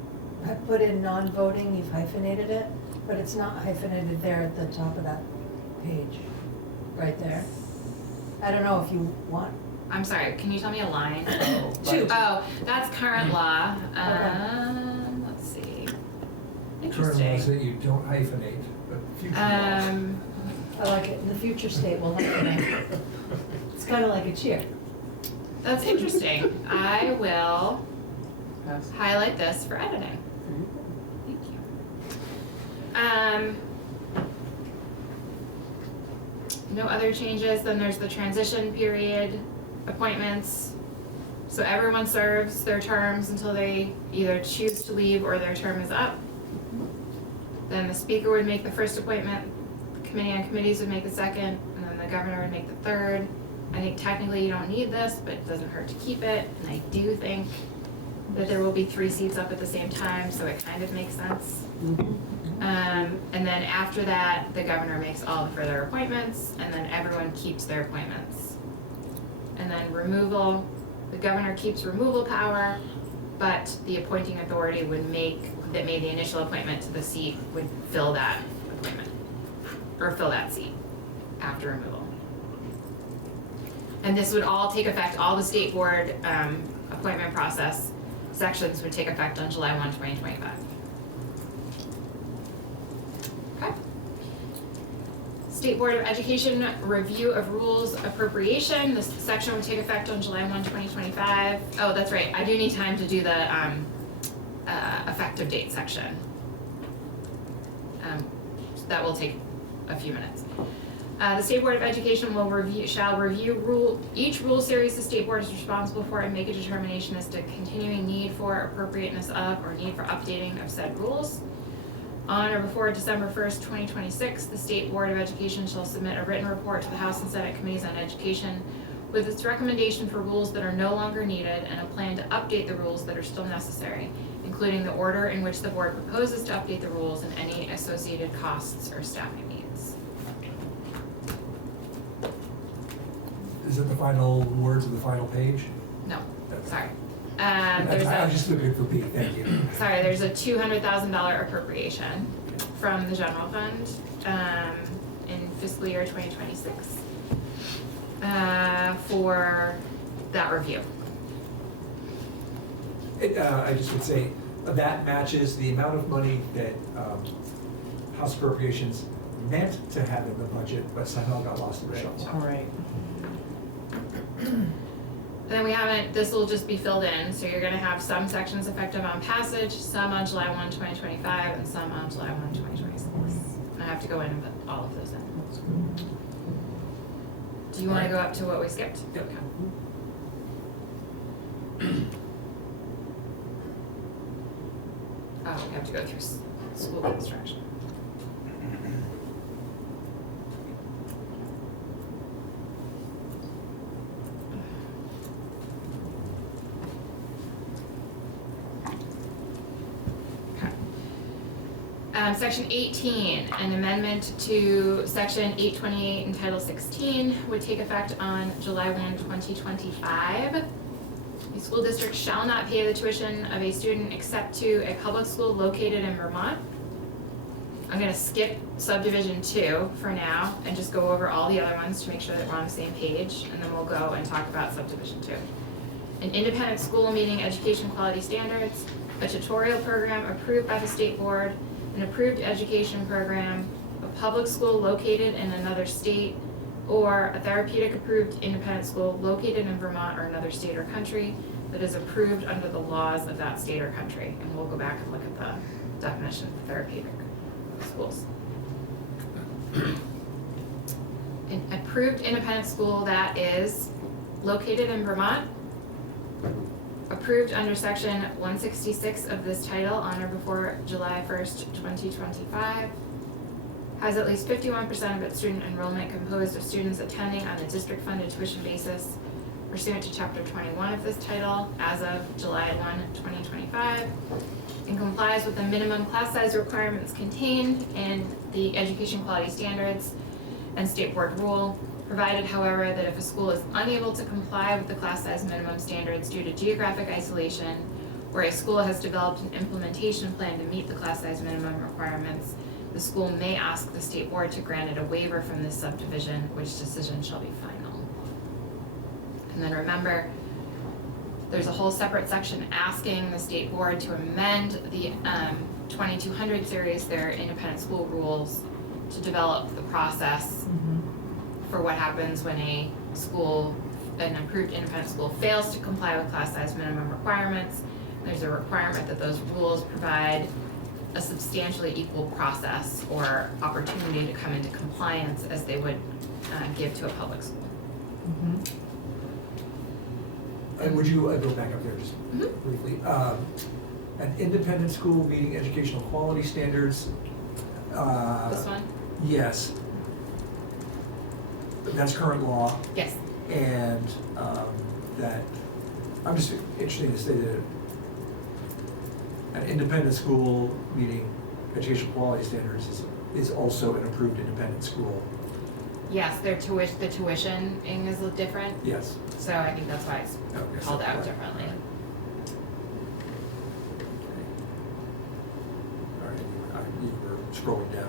have put in non-voting, you've hyphenated it, but it's not hyphenated there at the top of that page, right there. I don't know if you want, I'm sorry, can you tell me a line? 2. Oh, that's current law. Okay. Let's see. Current Interesting. laws that you don't hyphenate, but future laws. I like it, the future state will hyphenate. It's kind of like a cheer. That's interesting. I will highlight this for editing. Thank you. No other changes, then there's the transition period appointments. So everyone serves their terms until they either choose to leave or their term is up. Then the speaker would make the first appointment, the committee on committees would make the second, and then the governor would make the third. I think technically you don't need this, but it doesn't hurt to keep it, and I do think that there will be 3 seats up at the same time, so it kind of makes sense. And then after that, the governor makes all the further appointments, and then everyone keeps their appointments. And then removal, the governor keeps removal power, but the appointing authority would that made the initial appointment to the seat would fill that appointment, or fill that seat after removal. And this would all take effect, all the state board appointment process sections would take effect on July 1, 2025. Okay. State Board of Education review of rules appropriation. This section would take effect on July 1, 2025. Oh, that's right. I do need time to do the effective date section. So that will take a few minutes. The State Board of Education shall review each rule series the State Board is responsible for and make a determination as to continuing need for, appropriateness of, or need for updating of said rules. On or before December 1st, 2026, the State Board of Education shall submit a written report to the House and Senate Committees on Education with its recommendation for rules that are no longer needed and a plan to update the rules that are still necessary, including the order in which the board proposes to update the rules and any associated costs or staffing needs. Is it the final words of the final page? No, sorry. I was just looking for B, thank you. Sorry, there's a $200,000 appropriation from the general fund in fiscal year 2026 for that review. I just would say, that matches the amount of money that House appropriations meant to have in the budget, but somehow got lost in the shuffle. All right. And then we haven't, this will just be filled in, so you're gonna have some sections effective on passage, some on July 1, 2025, and some on July 1, 2026. And I have to go in and put all of those in. Do you wanna go up to what we skipped? Yep. Oh, we have to go through school construction. Section 18, an amendment to section 828 in Title 16 would take effect on July 1, 2025. A school district shall not pay the tuition of a student except to a public school located in Vermont. I'm gonna skip subdivision 2 for now and just go over all the other ones to make sure that we're on the same page, and then we'll go and talk about subdivision 2. An independent school meeting education quality standards, a tutorial program approved by the state board, an approved education program, a public school located in another state, or a therapeutic approved independent school located in Vermont or another state or country that is approved under the laws of that state or country. And we'll go back and look at the definition of therapeutic schools. An approved independent school that is located in Vermont, approved under section 166 of this title on or before July 1st, 2025, has at least 51% of its student enrollment composed of students attending on a district-funded tuition basis pursuant to Chapter 21 of this title as of July 1, 2025, and complies with the minimum class size requirements contained in the education quality standards and state board rule, provided however that if a school is unable to comply with the class size minimum standards due to geographic isolation, or a school has developed an implementation plan to meet the class size minimum requirements, the school may ask the state board to grant it a waiver from this subdivision, which decision shall be final. And then remember, there's a whole separate section asking the state board to amend the 2200 series, their independent school rules, to develop the process for what happens when an approved independent school fails to comply with class size minimum requirements. There's a requirement that those rules provide a substantially equal process or opportunity to come into compliance as they would give to a public school. And would you go back up there just briefly? An independent school meeting educational quality standards. This one? Yes. That's current law, Yes. and that, I'm just interested to say that an independent school meeting educational quality standards is also an approved independent school. Yes, the tuitioning is different, Yes. so I think that's why it's Okay, called so- out differently. All right, you were scrolling down.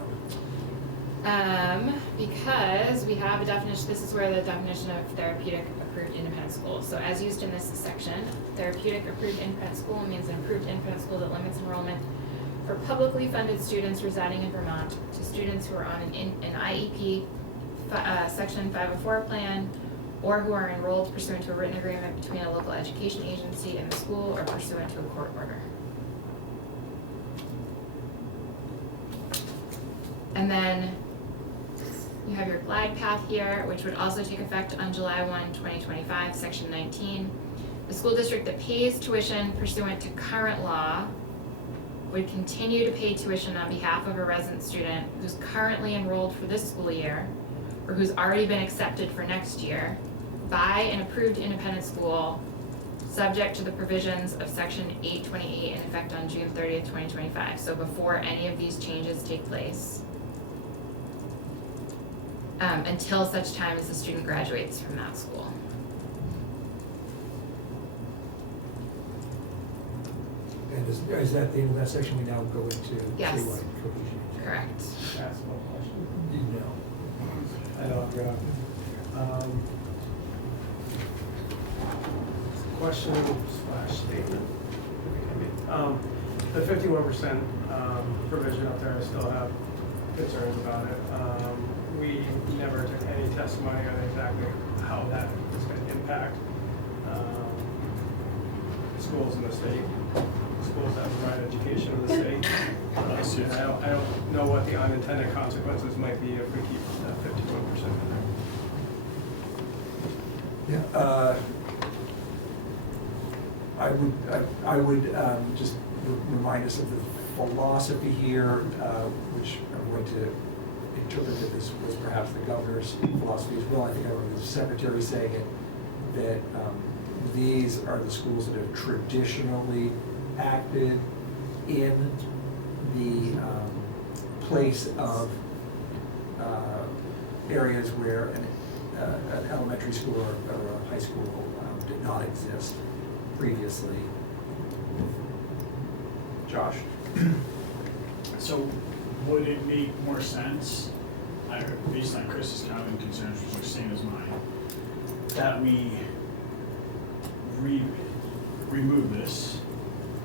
Because we have a definition, this is where the definition of therapeutic approved independent school. So as used in this section, therapeutic approved independent school means an approved independent school that limits enrollment for publicly funded students residing in Vermont to students who are on an IEP, section 504 plan, or who are enrolled pursuant to a written agreement between a local education agency and the school or pursuant to a court order. And then you have your glide path here, which would also take effect on July 1, 2025, section 19. The school district that pays tuition pursuant to current law would continue to pay tuition on behalf of a resident student who's currently enrolled for this school year or who's already been accepted for next year by an approved independent school, subject to the provisions of section 828 in effect on June 30th, 2025. So before any of these changes take place. Until such time as the student graduates from that school. And is that the end of that section? We now go into Yes. statewide cohesion. Correct. Ask one question. You know. I know, yeah. Question / statement. The 51% provision up there, I still have concerns about it. We never took any testimony on exactly how that is going to impact schools in the state, schools that provide education in the state. And I don't know what the unintended consequences might be if we keep that 51% in there. Yeah, I would just remind us of the philosophy here, which I'm going to interpret that this was perhaps the governor's philosophy as well. I think I remember the secretary saying it, that these are the schools that have traditionally acted in the place of areas where an elementary school or a high school did not exist previously. Josh? So would it make more sense, based on Chris's comment and concerns, which are same as mine, that we remove this,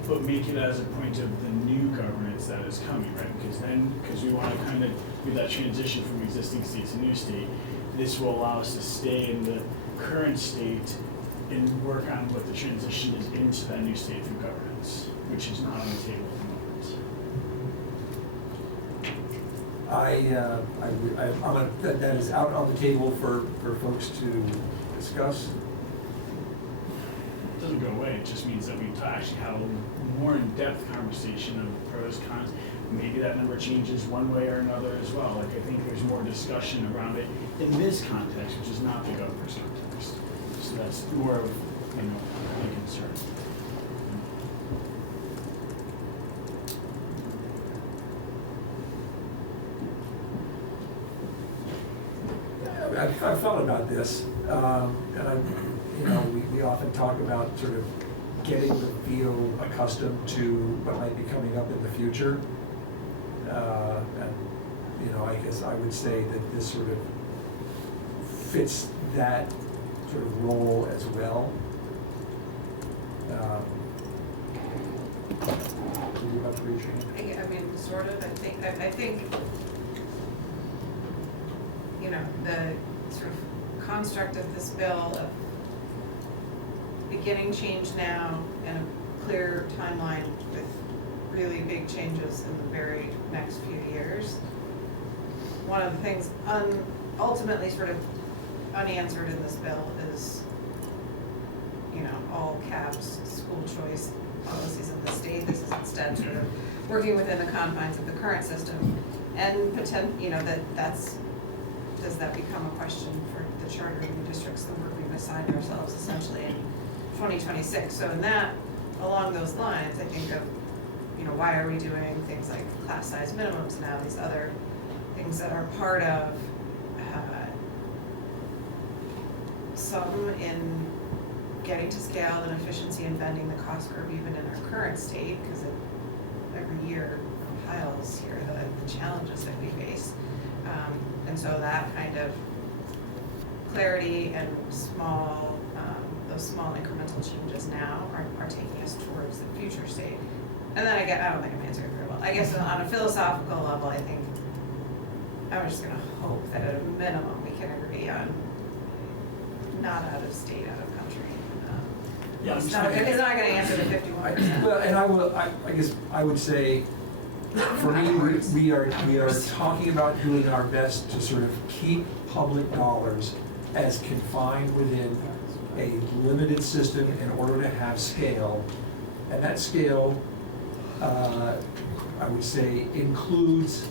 but make it as a point of the new governance that is coming, right? Because we want to kind of do that transition from existing state to new state. This will allow us to stay in the current state and work on what the transition is into that new state through governance, which is not on the table at the moment. That is out on the table for folks to discuss. doesn't go away, it just means that we actually have a more in-depth conversation of pros, cons. Maybe that number changes one way or another as well. Like, I think there's more discussion around it in this context, which is not the governor's context. So that's more of, you know, my concern. I've thought about this, and we often talk about sort of getting the field accustomed to what might be coming up in the future. And I guess I would say that this sort of fits that sort of role as well. What do you about to read, Shane? I mean, sort of, I think, the sort of construct of this bill of beginning change now and a clear timeline with really big changes in the very next few years. One of the things ultimately sort of unanswered in this bill is, all caps, school choice policies of the state. This is instead sort of working within the confines of the current system. And does that become a question for the charter review districts that we're going to assign ourselves essentially in 2026? So in that, along those lines, I think of, why are we doing things like class size minimums now, these other things that are part of some in getting to scale and efficiency and bending the cost curve even in our current state, because every year compiles here the challenges that we face. And so that kind of clarity and those small incremental changes now are taking us towards the future state. And then I don't think I'm answering very well. I guess on a philosophical level, I think I'm just gonna hope that at a minimum we can agree on not out of state, out of country. Yeah, It's not gonna answer the 51%. Well, and I guess I would say, for me, we are talking about doing our best to sort of keep public dollars as confined within a limited system in order to have scale. And that scale, I would say, includes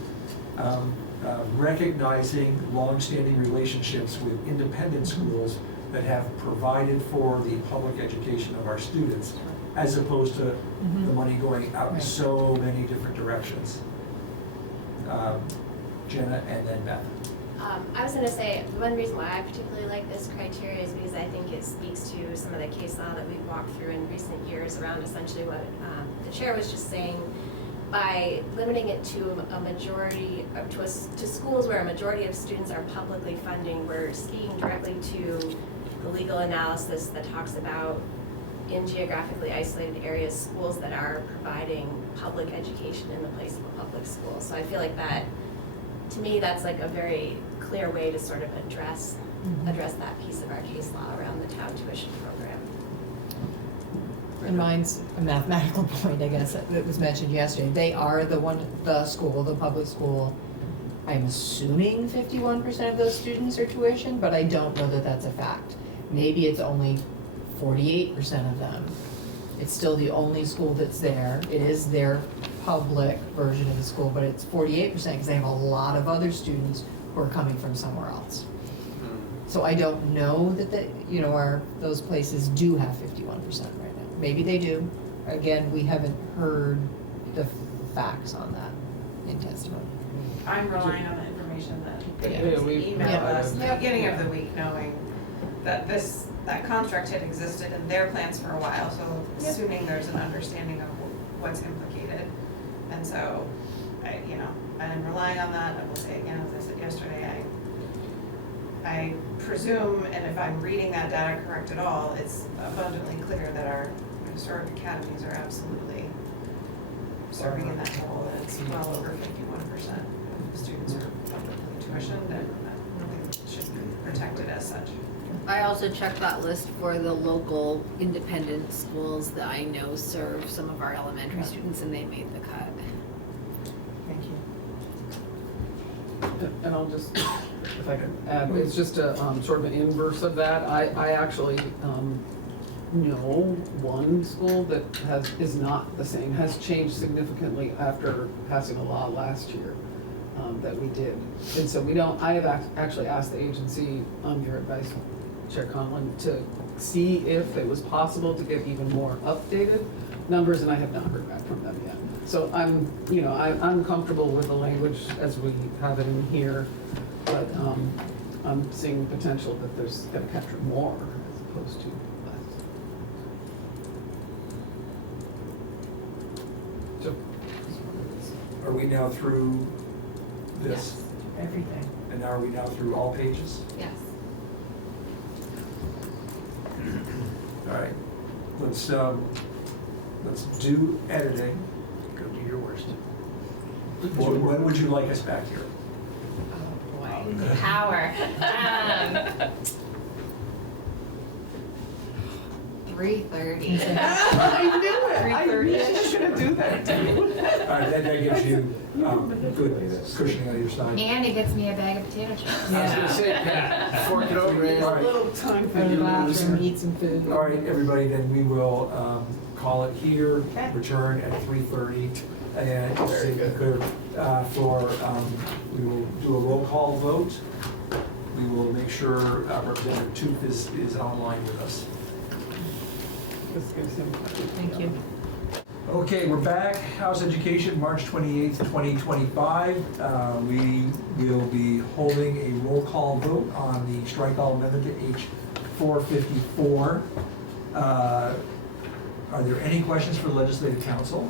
recognizing longstanding relationships with independent schools that have provided for the public education of our students, as opposed to the money going out in Right. so many different directions. Jenna and then Beth. I was gonna say, one reason why I particularly like this criteria is because I think it speaks to some of the case law that we've walked through in recent years around essentially what the chair was just saying. By limiting it to a majority, to schools where a majority of students are publicly funding, we're speaking directly to the legal analysis that talks about in geographically isolated areas, schools that are providing public education in the place of a public school. So I feel like that, to me, that's like a very clear way to sort of address that piece of our case law around the town tuition program. And mine's a mathematical point, I guess, that was mentioned yesterday. They are the public school. I'm assuming 51% of those students are tuition, but I don't know that that's a fact. Maybe it's only 48% of them. It's still the only school that's there. It is their public version of the school, but it's 48% because they have a lot of other students who are coming from somewhere else. So I don't know that those places do have 51% right now. Maybe they do. Again, we haven't heard the facts on that in testimony. I'm relying on the information that Yeah. they Yeah, emailed us at yeah. the beginning of the week, knowing that that construct had existed in their plans for a while, so assuming there's an understanding of what's implicated. And so, I'm relying on that. I will say again, as I said yesterday, I presume, and if I'm reading that data correct at all, it's abundantly clear that our historic academies are absolutely serving in that role, and it's well over 51% of students are publicly tuitioned, and I don't think it should be protected as such. I also checked that list for the local independent schools that I know serve some of our elementary students, and they made the cut. Thank you. And I'll just, if I could add, it's just a sort of an inverse of that. I actually No, one school that is not the same, has changed significantly after passing a law last year, that we did. And so I have actually asked the agency, on your advice, Chair Conlon, to see if it was possible to get even more updated numbers, and I have not heard back from them yet. So I'm comfortable with the language as we have it in here, but, I'm seeing potential that there's gonna capture more as opposed to less. So. Are we now through this? Everything. And now are we now through all pages? Yes. All right, let's do editing. Go do your worst. When would you like us back here? Oh, boy. Power. 3:30. I knew it! I knew 3:30. she was gonna do that to you. All right, that gives you good cushioning on your side. And it gets me a bag of potato chips. I was gonna say, Pat, fork it over and. All right. A little time for Go to you the to lose. bathroom, eat some food. All right, everybody, then we will call it here, Okay. return at 3:30. And just Very to be good. clear, we will do a roll call vote. We will make sure Representative Tooth is online with us. This gives him. Thank you. Okay, we're back. House Education, March 28th, 2025. We will be holding a roll call vote on the strike-all amendment to H.454. Are there any questions for the Legislative Council?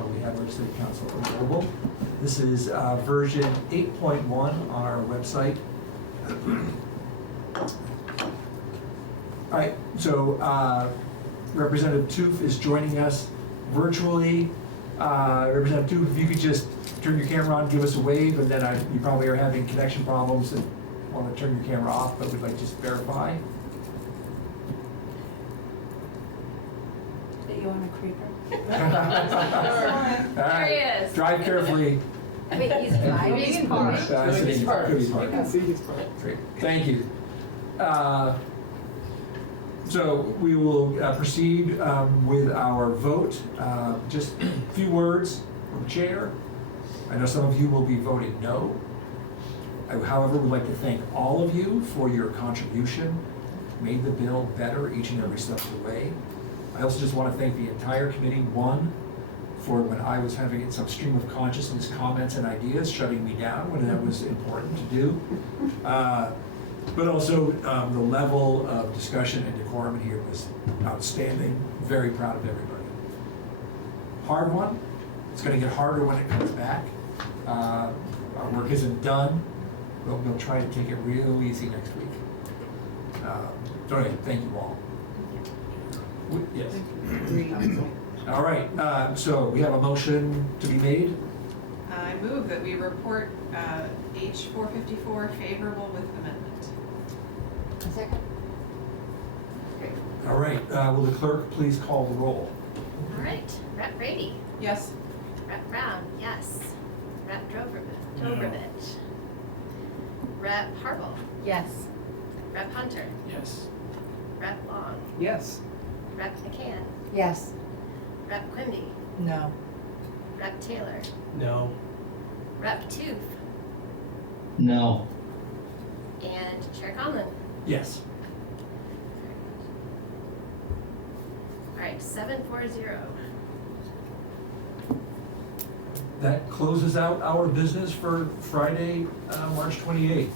Oh, we have Legislative Council available. This is version 8.1 on our website. All right, so Representative Toof is joining us virtually. Representative Toof, if you could just turn your camera on, give us a wave, and then you probably are having connection problems and want to turn your camera off, but we'd like to just verify. Do you want a creeper? All There he right, is. drive carefully. I mean, he's driving. He's parked. He's parked. He's You parked. can see his part. Great, thank you. So we will proceed with our vote. Just a few words from the chair. I know some of you will be voting no. I, however, would like to thank all of you for your contribution. Made the bill better each and every step of the way. I also just want to thank the entire committee, one, for when I was having some stream of consciousness comments and ideas shutting me down when that was important to do. But also the level of discussion and decorum in here was outstanding. Very proud of everybody. Hard one. It's going to get harder when it comes back. Our work isn't done, but we'll try to take it real easy next week. So anyway, thank you all. Yes. All right, so we have a motion to be made. I move that we report H.454 favorable with amendment. A second? All right, will the clerk please call the roll? All right, Rep. Brady, Yes. Rep. Brown, yes. Rep. No. Drovrovich. Rep. Harville, Yes. Rep. Hunter, Yes. Rep. Long, Yes. Rep. McCann, Yes. Rep. Quimby, No. Rep. Taylor, No. Rep. Toof, No. and Chair Conlon. Yes. All right, 7-4-0. That closes out our business for Friday, March 28th.